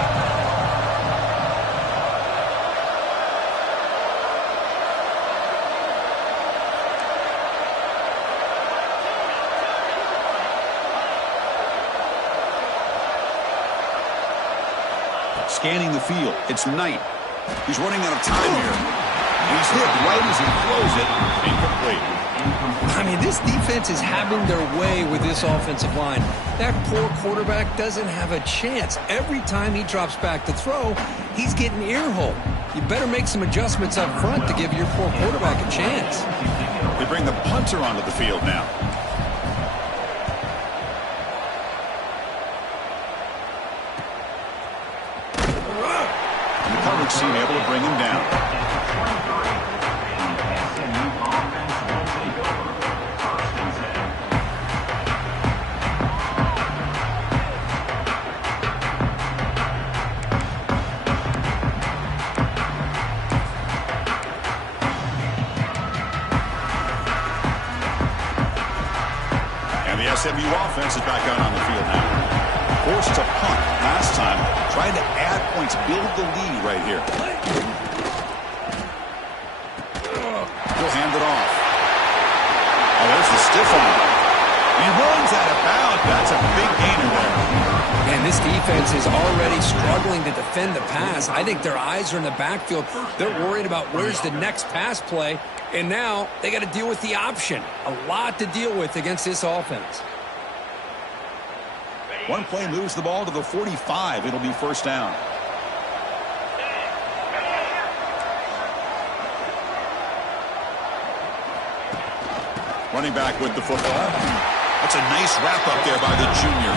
Scanning the field. It's Knight. He's running out of time here. He's hit right as he throws it. Incomplete. I mean, this defense is having their way with this offensive line. That poor quarterback doesn't have a chance. Every time he drops back to throw, he's getting earholed. You better make some adjustments up front to give your poor quarterback a chance. They bring the punter onto the field now. Team able to bring him down. And the SMU offense is back out on the field now. Forced to punt last time, trying to add points, build the lead right here. He'll hand it off. Oh, there's the stiff arm. He runs out of bounds. That's a big gainer there. Man, this defense is already struggling to defend the pass. I think their eyes are in the backfield. They're worried about where's the next pass play, and now they got to deal with the option. A lot to deal with against this offense. One play moves the ball to the 45. It'll be 1st down. Running back with the football. That's a nice wrap up there by the junior.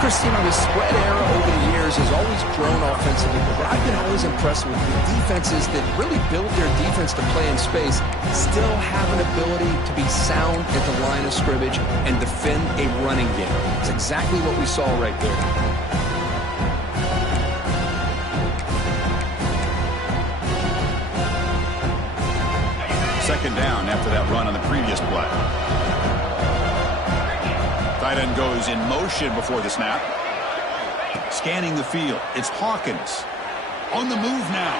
Christina, the spread era over the years has always grown offensively, but I've been always impressed with the defenses that really build their defense to play in space, still have an ability to be sound at the line of scrimmage and defend a running game. It's exactly what we saw right there. Second down after that run on the previous play. Tight end goes in motion before the snap. Scanning the field. It's Hawkins. On the move now.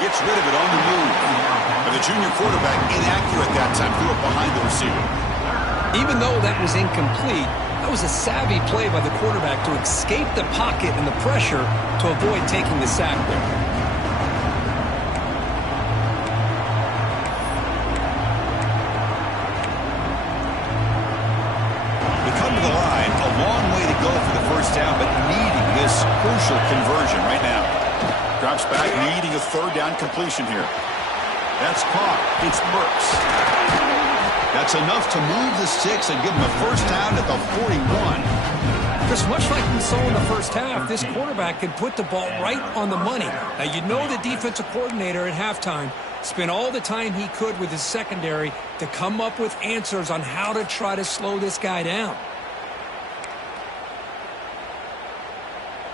Gets rid of it on the move. But the junior quarterback inaccurate that time. Threw it behind the receiver. Even though that was incomplete, that was a savvy play by the quarterback to escape the pocket and the pressure to avoid taking the sack there. Down, but needing this crucial conversion right now. Drops back, needing a 3rd down completion here. That's caught. It's Burks. That's enough to move the sticks and give him a 1st down at the 41. Just much like we saw in the first half, this quarterback can put the ball right on the money. Now, you know the defensive coordinator at halftime spent all the time he could with his secondary to come up with answers on how to try to slow this guy down.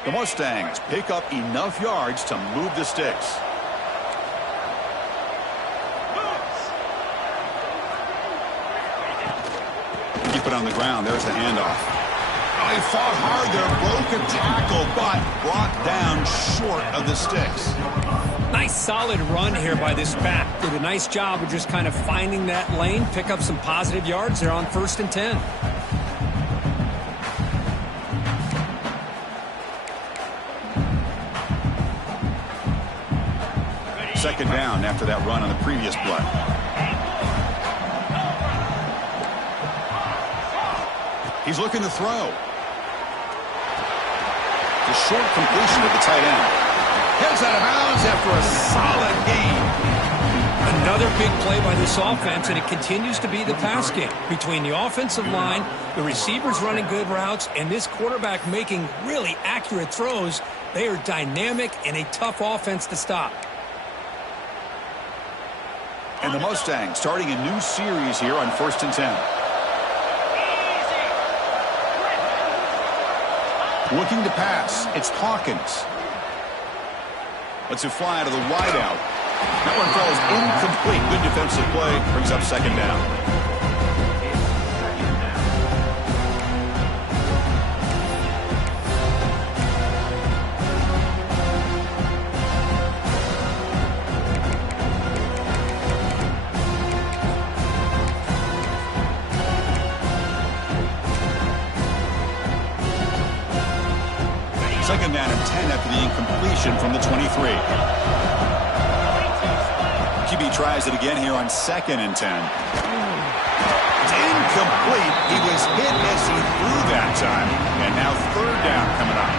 The Mustangs pick up enough yards to move the sticks. Keep it on the ground. There's the handoff. Oh, he fought hard there. Broke a tackle, but brought down short of the sticks. Nice solid run here by this back. Did a nice job of just kind of finding that lane, pick up some positive yards there on 1st and 10. Second down after that run on the previous play. He's looking to throw. The short completion of the tight end. Heads out of bounds after a solid gain. Another big play by this offense, and it continues to be the pass game. Between the offensive line, the receivers running good routes, and this quarterback making really accurate throws, they are dynamic and a tough offense to stop. And the Mustangs starting a new series here on 1st and 10. Looking to pass. It's Hawkins. Lets it fly to the wideout. That one falls incomplete. Good defensive play. Brings up second down. Second down and 10 after the incompletion from the 23. QB tries it again here on 2nd and 10. It's incomplete. He was hit as he threw that time. And now 3rd down coming up.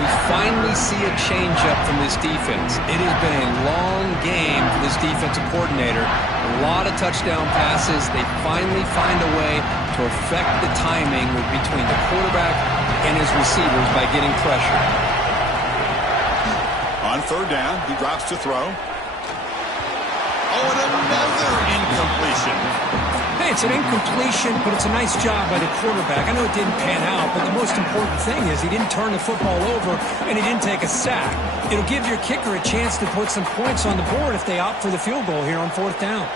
We finally see a change-up from this defense. It has been a long game for this defensive coordinator. A lot of touchdown passes. They finally find a way to affect the timing between the quarterback and his receivers by getting pressure. On 3rd down, he drops to throw. Oh, and another incompletion. Hey, it's an incompletion, but it's a nice job by the quarterback. I know it didn't pan out, but the most important thing is he didn't turn the football over and he didn't take a sack. It'll give your kicker a chance to put some points on the board if they opt for the field goal here on 4th down.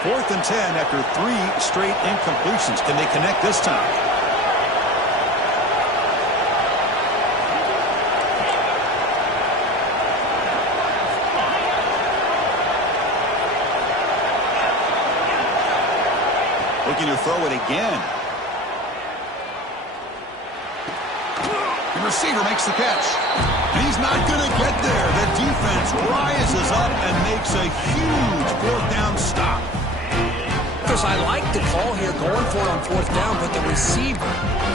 Fourth and 10 after 3 straight incompletions. Can they connect this time? Looking to throw it again. The receiver makes the catch. And he's not going to get there. The defense rises up and makes a huge 4th down stop. I like the call here going for it on 4th down, but the receiver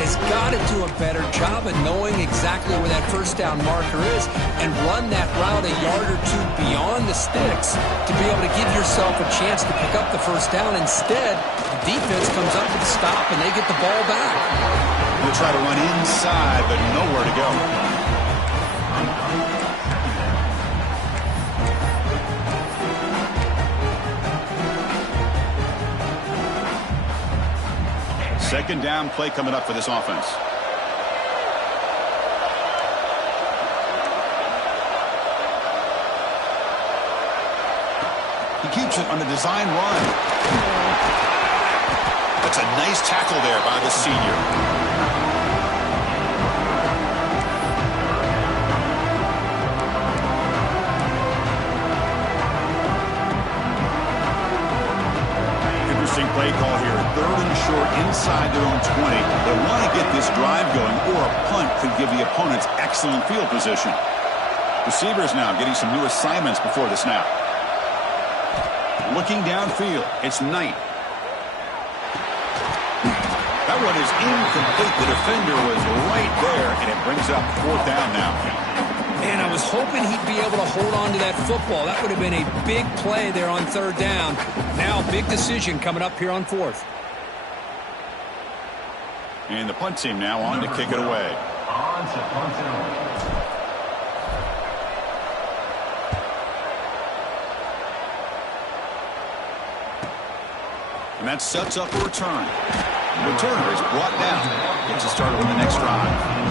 has got to do a better job of knowing exactly where that 1st down marker is and run that route a yard or 2 beyond the sticks to be able to give yourself a chance to pick up the 1st down. Instead, the defense comes up with a stop and they get the ball back. We'll try to run inside, but nowhere to go. Second down play coming up for this offense. He keeps it on the design run. That's a nice tackle there by the senior. Play call here, 3rd and short inside their own 20. They want to get this drive going, or a punt could give the opponents excellent field position. Receivers now getting some new assignments before the snap. Looking downfield, it's Knight. That one is incomplete. The defender was right there, and it brings up 4th down now. Man, I was hoping he'd be able to hold on to that football. That would have been a big play there on 3rd down. Now, big decision coming up here on 4th. And the punt team now on to kick it away. On to punt it away. And that sets up a return. The returner is brought down. Gets us started with the next drive.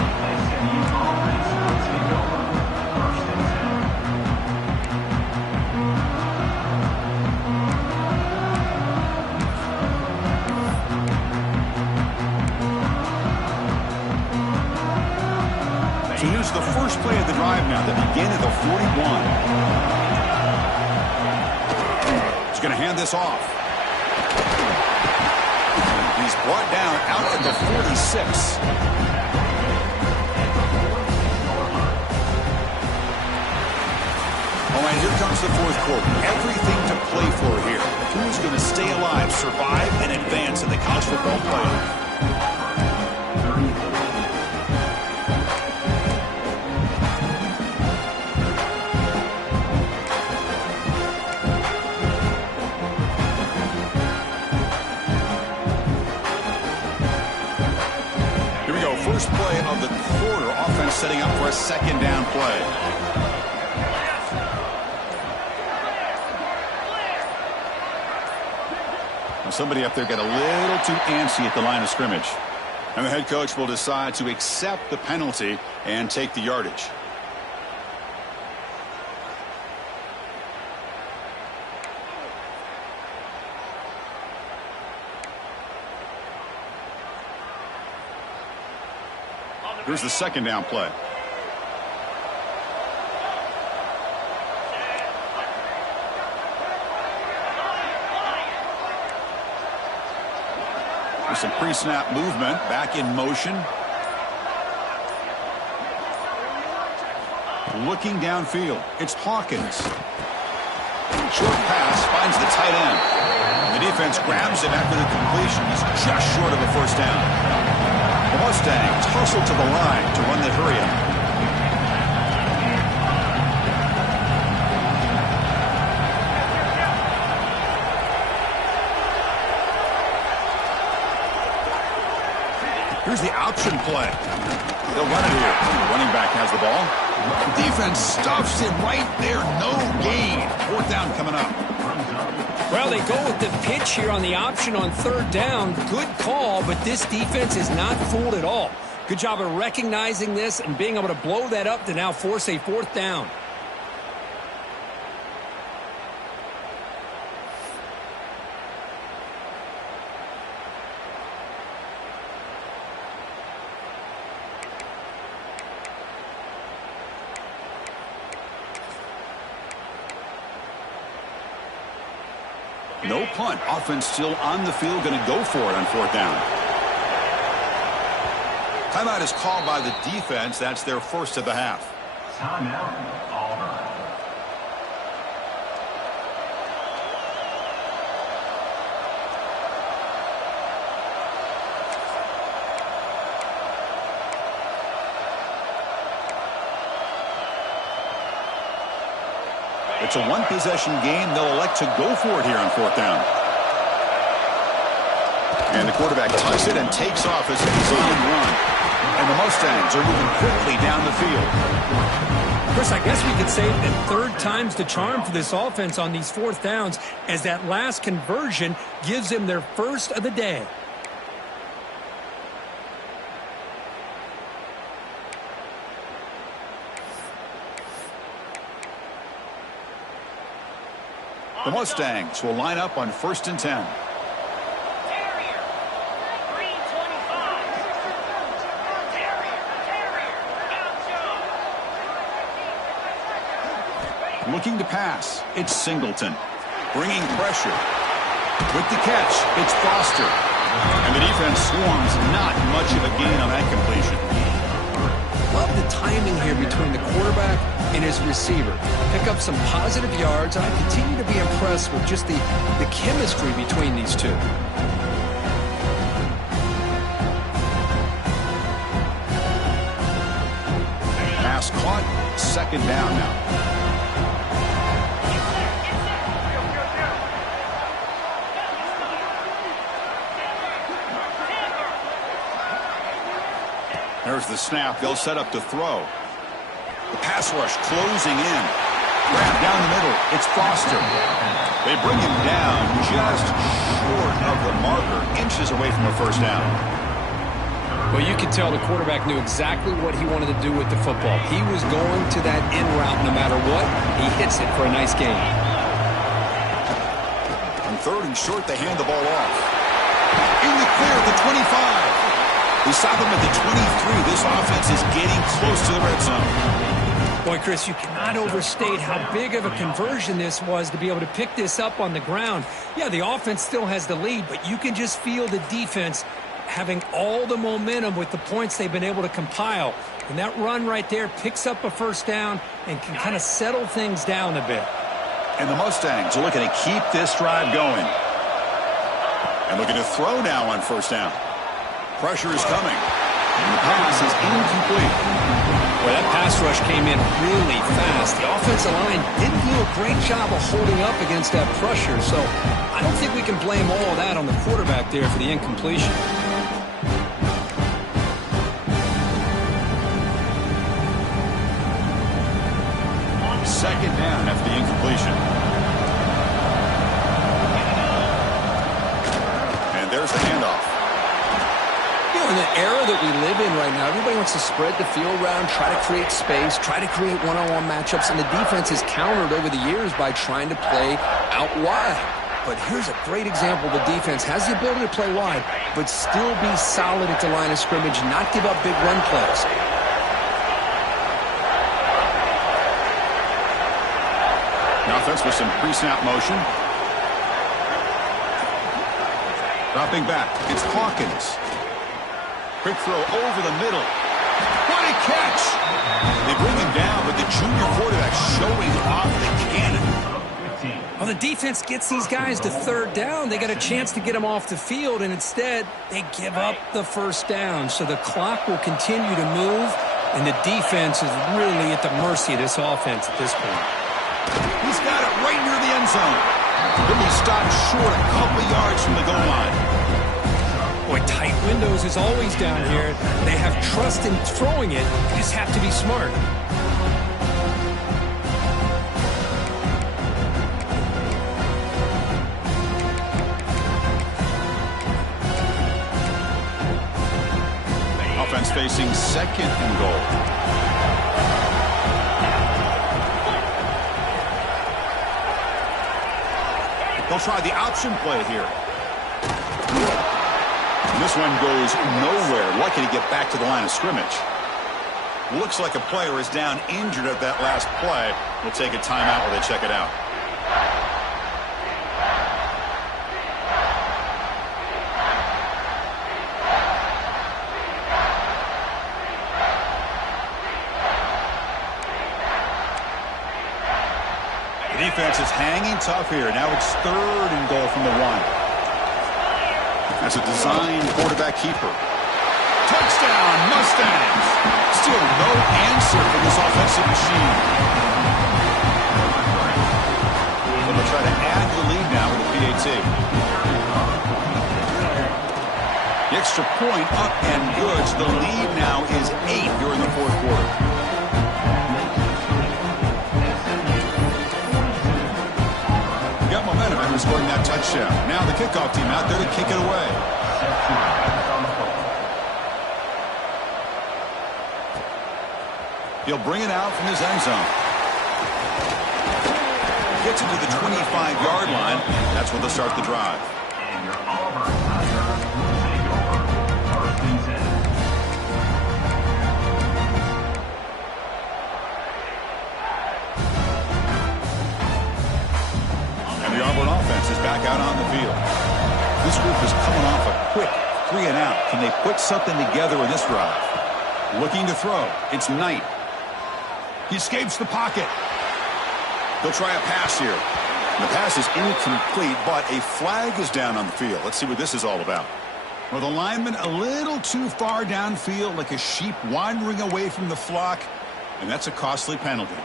So here's the first play of the drive now that begin at the 41. He's going to hand this off. He's brought down out at the 46. All right, here comes the 4th quarter. Everything to play for here. Who's going to stay alive, survive, and advance in the college football playoff? First play of the quarter. Offense setting up for a 2nd down play. Well, somebody up there got a little too antsy at the line of scrimmage. And the head coach will decide to accept the penalty and take the yardage. Here's the second down play. There's some pre-snap movement, back in motion. Looking downfield, it's Hawkins. Short pass finds the tight end. The defense grabs him after the completion. He's just short of a first down. The Mustangs hustle to the line to run the hurry-up. Here's the option play. They'll run it here. The running back has the ball. Defense stuffs him right there. No gain. Fourth down coming up. Well, they go with the pitch here on the option on third down. Good call, but this defense is not fooled at all. Good job of recognizing this and being able to blow that up to now force a fourth down. No punt. Offense still on the field, going to go for it on fourth down. Timeout is called by the defense. That's their first of the half. Timeout, Auburn. It's a one-possession game. They'll elect to go for it here on fourth down. And the quarterback tucks it and takes off as a design run. And the Mustangs are moving quickly down the field. Chris, I guess we could say that third time's the charm for this offense on these fourth downs, as that last conversion gives them their first of the day. The Mustangs will line up on 1st and 10. Looking to pass, it's Singleton. Bringing pressure. With the catch, it's Foster. And the defense swarms, not much of a gain on that completion. Love the timing here between the quarterback and his receiver. Pick up some positive yards, and I continue to be impressed with just the chemistry between these two. Pass caught, second down now. There's the snap. They'll set up to throw. The pass rush closing in. Grab down the middle. It's Foster. They bring him down just short of the marker, inches away from a first down. Well, you could tell the quarterback knew exactly what he wanted to do with the football. He was going to that in route no matter what. He hits it for a nice gain. On third and short, they hand the ball off. In the clear, the 25. We stop him at the 23. This offense is getting close to the red zone. Boy, Chris, you cannot overstate how big of a conversion this was to be able to pick this up on the ground. Yeah, the offense still has the lead, but you can just feel the defense having all the momentum with the points they've been able to compile. And that run right there picks up a first down and can kind of settle things down a bit. And the Mustangs are looking to keep this drive going. And looking to throw now on first down. Pressure is coming. And the pass is incomplete. Well, that pass rush came in really fast. The offensive line didn't do a great job of holding up against that pressure. So I don't think we can blame all of that on the quarterback there for the incompletion. Second down after the incompletion. And there's the handoff. In the era live in right now. Everybody wants to spread the field around, try to create space, try to create one-on-one matchups, and the defense is countered over the years by trying to play out wide. But here's a great example. The defense has the ability to play wide, but still be solid at the line of scrimmage, not give up big run plays. The offense with some pre-snap motion. Dropping back, it's Hawkins. Quick throw over the middle. What a catch! They bring him down, but the junior quarterback showing off the cannon. Well, the defense gets these guys to third down. They got a chance to get them off the field, and instead, they give up the first down. So the clock will continue to move, and the defense is really at the mercy of this offense at this point. He's got it right near the end zone. He'll be stopped short a couple yards from the goal line. Boy, tight windows is always down here. They have trust in throwing it. You just have to be smart. Offense facing second and goal. They'll try the option play here. This one goes nowhere. Lucky to get back to the line of scrimmage. Looks like a player is down injured at that last play. We'll take a timeout while they check it out. The defense is hanging tough here. Now it's third and goal from the 1. That's a designed quarterback keeper. Touchdown, Mustangs! Still no answer for this offensive machine. They'll try to add to the lead now with the PAT. The extra point up and good. So the lead now is 8 during the fourth quarter. Momentum after scoring that touchdown. Now the kickoff team out there to kick it away. He'll bring it out from his end zone. Gets it to the 25-yard line. That's when they'll start the drive. And your Auburn Tigers will take over first and 10. The Auburn offense is back out on the field. This group is coming off a quick 3 and out. Can they put something together in this drive? Looking to throw. It's Knight. He escapes the pocket. They'll try a pass here. The pass is incomplete, but a flag is down on the field. Let's see what this is all about. Well, the lineman a little too far downfield, like a sheep wandering away from the flock, and that's a costly penalty.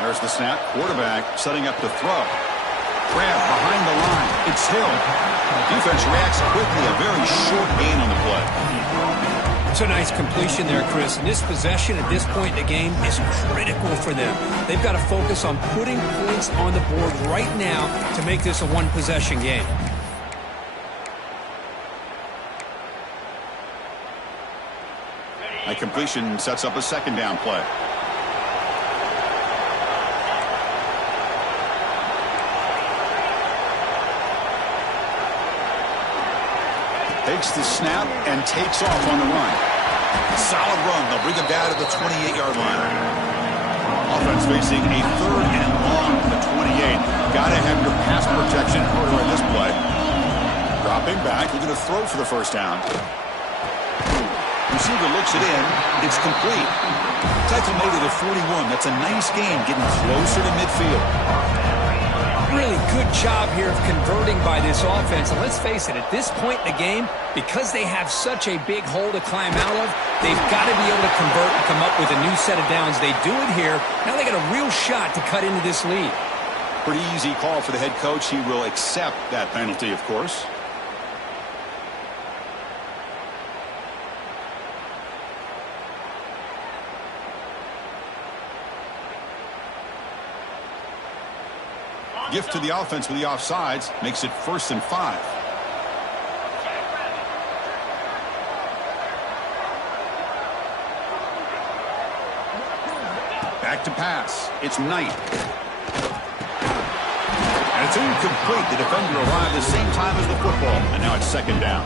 There's the snap. Quarterback setting up to throw. Grab behind the line. It's Hill. Defense reacts quickly. A very short gain on the play. It's a nice completion there, Chris. And this possession at this point in the game is critical for them. They've got to focus on putting points on the board right now to make this a one-possession game. A completion sets up a second down play. Takes the snap and takes off on the run. Solid run. They'll bring him down to the 28-yard line. Offense facing a third and long to the 28. Got to have your pass protection in order on this play. Dropping back. Looking to throw for the first down. Receiver looks it in. It's complete. Tackle made to the 41. That's a nice game, getting closer to midfield. Really good job here of converting by this offense. And let's face it, at this point in the game, because they have such a big hole to climb out of, they've got to be able to convert and come up with a new set of downs. They do it here. Now they got a real shot to cut into this lead. Pretty easy call for the head coach. He will accept that penalty, of course. Gift to the offense with the offsides makes it 1st and 5. Back to pass. It's Knight. And it's incomplete. The defender arrived the same time as the football. And now it's 2nd down.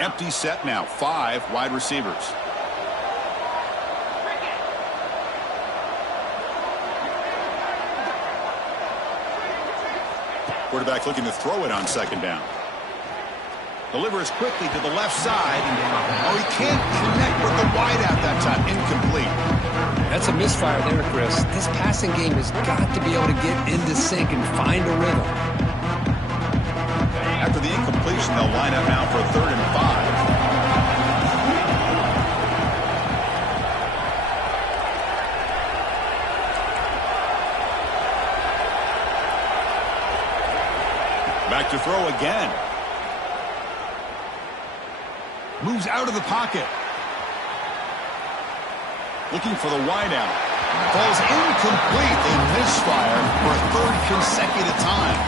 Empty set now. 5 wide receivers. Quarterback looking to throw it on 2nd down. Delivers quickly to the left side. Oh, he can't connect with the wideout that time. Incomplete. That's a misfire there, Chris. This passing game has got to be able to get into sync and find a rhythm. After the incompletion, they'll line up now for 3rd and 5. Back to throw again. Moves out of the pocket. Looking for the wideout. Falls incomplete. They misfire for a 3rd consecutive time.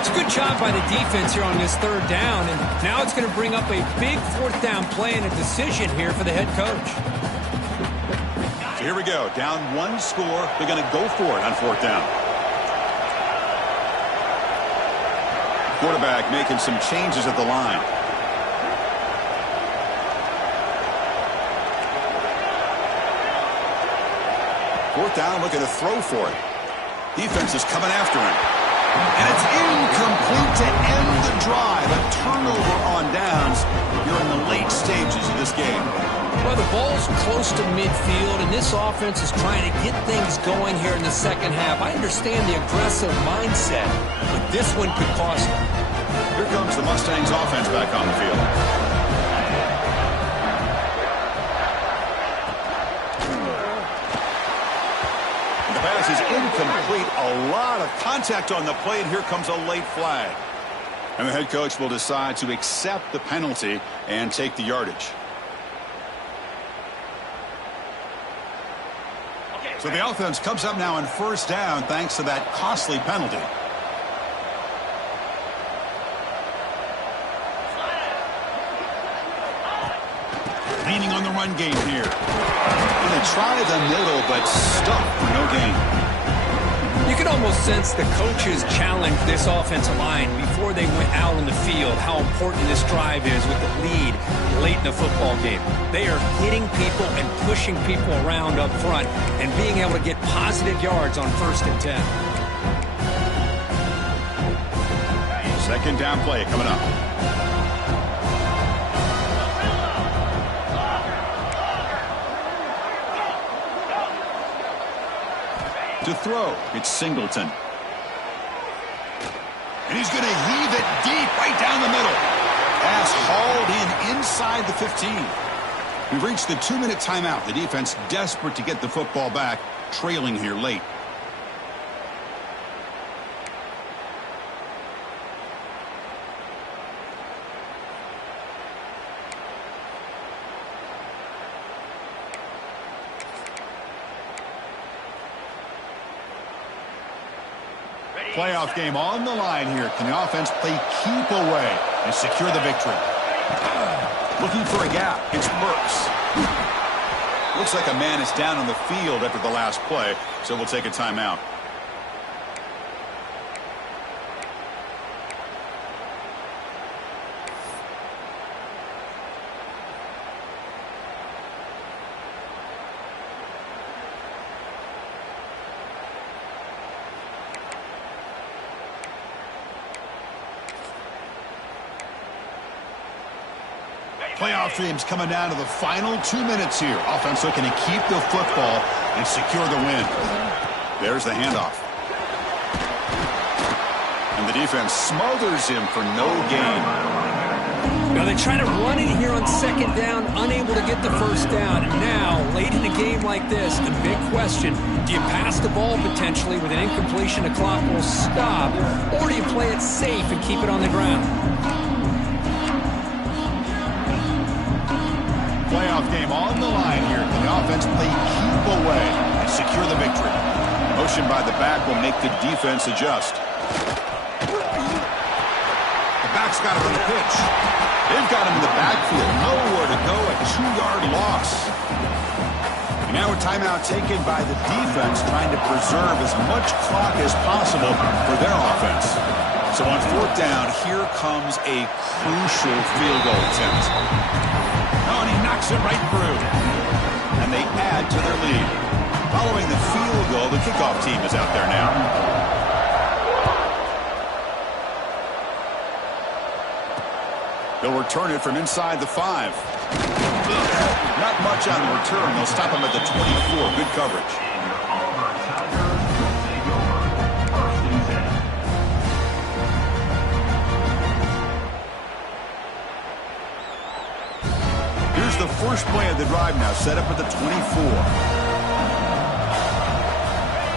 It's a good job by the defense here on this 3rd down, and now it's going to bring up a big 4th down play and a decision here for the head coach. So here we go. Down 1 score. They're going to go for it on 4th down. Quarterback making some changes at the line. Fourth down, looking to throw for it. Defense is coming after him. And it's incomplete to end the drive. A turnover on downs here in the late stages of this game. Well, the ball's close to midfield, and this offense is trying to get things going here in the 2nd half. I understand the aggressive mindset, but this one could cost them. Here comes the Mustangs offense back on the field. And the pass is incomplete. A lot of contact on the play, and here comes a late flag. And the head coach will decide to accept the penalty and take the yardage. So the offense comes up now on 1st down thanks to that costly penalty. Leaning on the run game here. Going to try the middle, but stuck for no gain. You can almost sense the coaches challenged this offensive line before they went out on the field, how important this drive is with the lead late in the football game. They are hitting people and pushing people around up front and being able to get positive yards on 1st and 10. 2nd down play coming up. To throw, it's Singleton. And he's going to heave it deep right down the middle. Pass hauled in inside the 15. We've reached the 2-minute timeout. The defense desperate to get the football back, trailing here late. Playoff game on the line here. Can the offense play keep away and secure the victory? Looking for a gap. It's Burks. Looks like a man is down on the field after the last play, so we'll take a timeout. Playoff dreams coming down to the final 2 minutes here. Offense looking to keep the football and secure the win. There's the handoff. And the defense smothers him for no gain. Now they try to run it here on 2nd down, unable to get the 1st down. And now, late in a game like this, the big question, do you pass the ball potentially with an incompletion, the clock will stop, or do you play it safe and keep it on the ground? playoff game on the line here. Can the offense play keep away and secure the victory? Motion by the back will make the defense adjust. The back's got him on the pitch. They've got him in the backfield. Nowhere to go. A 2-yard loss. And now a timeout taken by the defense, trying to preserve as much clock as possible for their offense. So on 4th down, here comes a crucial field goal attempt. Oh, and he knocks it right through. And they add to their lead. Following the field goal, the kickoff team is out there now. They'll return it from inside the 5. Not much on the return. They'll stop him at the 24. Good coverage. Here's the first play of the drive now, set up at the 24.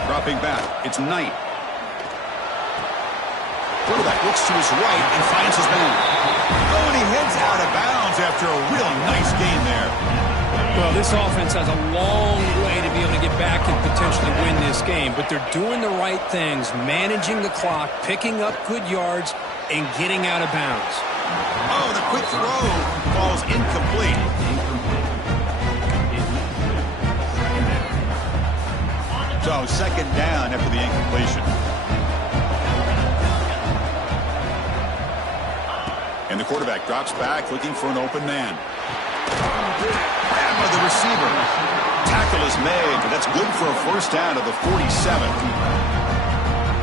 Dropping back, it's Knight. Quarterback looks to his right and finds his man. Oh, and he heads out of bounds after a really nice gain there. Well, this offense has a long way to be able to get back and potentially win this game, but they're doing the right things, managing the clock, picking up good yards, and getting out of bounds. Oh, the quick throw falls incomplete. So, 2nd down after the incompletion. And the quarterback drops back, looking for an open man. Grab by the receiver. Tackle is made, but that's good for a 1st down to the 47.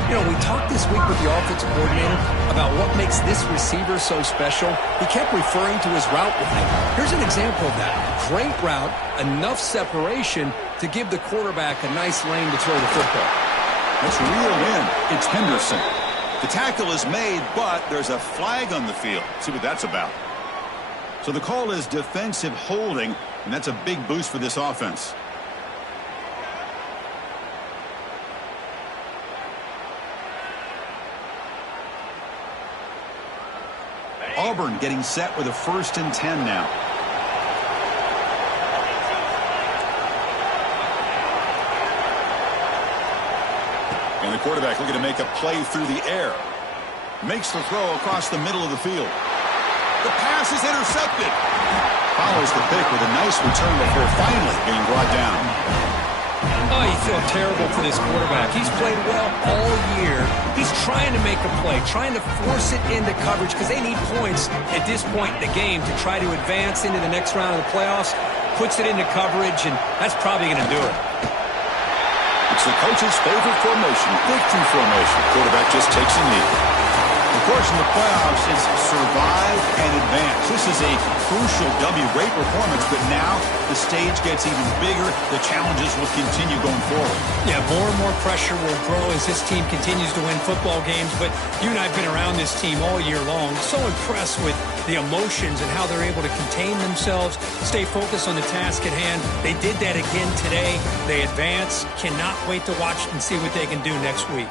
You know, we talked this week with the offensive coordinator about what makes this receiver so special. He kept referring to his route running. Here's an example of that. Great route, enough separation to give the quarterback a nice lane to throw the football. Let's reel in. It's Henderson. The tackle is made, but there's a flag on the field. See what that's about. So the call is defensive holding, and that's a big boost for this offense. Auburn getting set with a 1st and 10 now. And the quarterback looking to make a play through the air. Makes the throw across the middle of the field. The pass is intercepted. Follows the pick with a nice return before finally being brought down. Oh, you feel terrible for this quarterback. He's played well all year. He's trying to make a play, trying to force it into coverage because they need points at this point in the game to try to advance into the next round of the playoffs. Puts it into coverage, and that's probably going to do it. It's the coach's favorite formation, victory formation. Quarterback just takes a knee. Of course, in the playoffs, it's survive and advance. This is a crucial W. Great performance, but now the stage gets even bigger. The challenges will continue going forward. Yeah, more and more pressure will grow as this team continues to win football games, but you and I have been around this team all year long. So impressed with the emotions and how they're able to contain themselves, stay focused on the task at hand. They did that again today. They advance. Cannot wait to watch and see what they can do next week.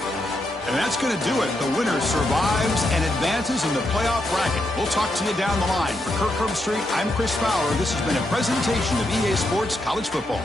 And that's going to do it. The winner survives and advances in the playoff bracket. We'll talk to you down the line. For Kirk Herbstreit, I'm Chris Fowler. This has been a presentation of EA Sports College Football.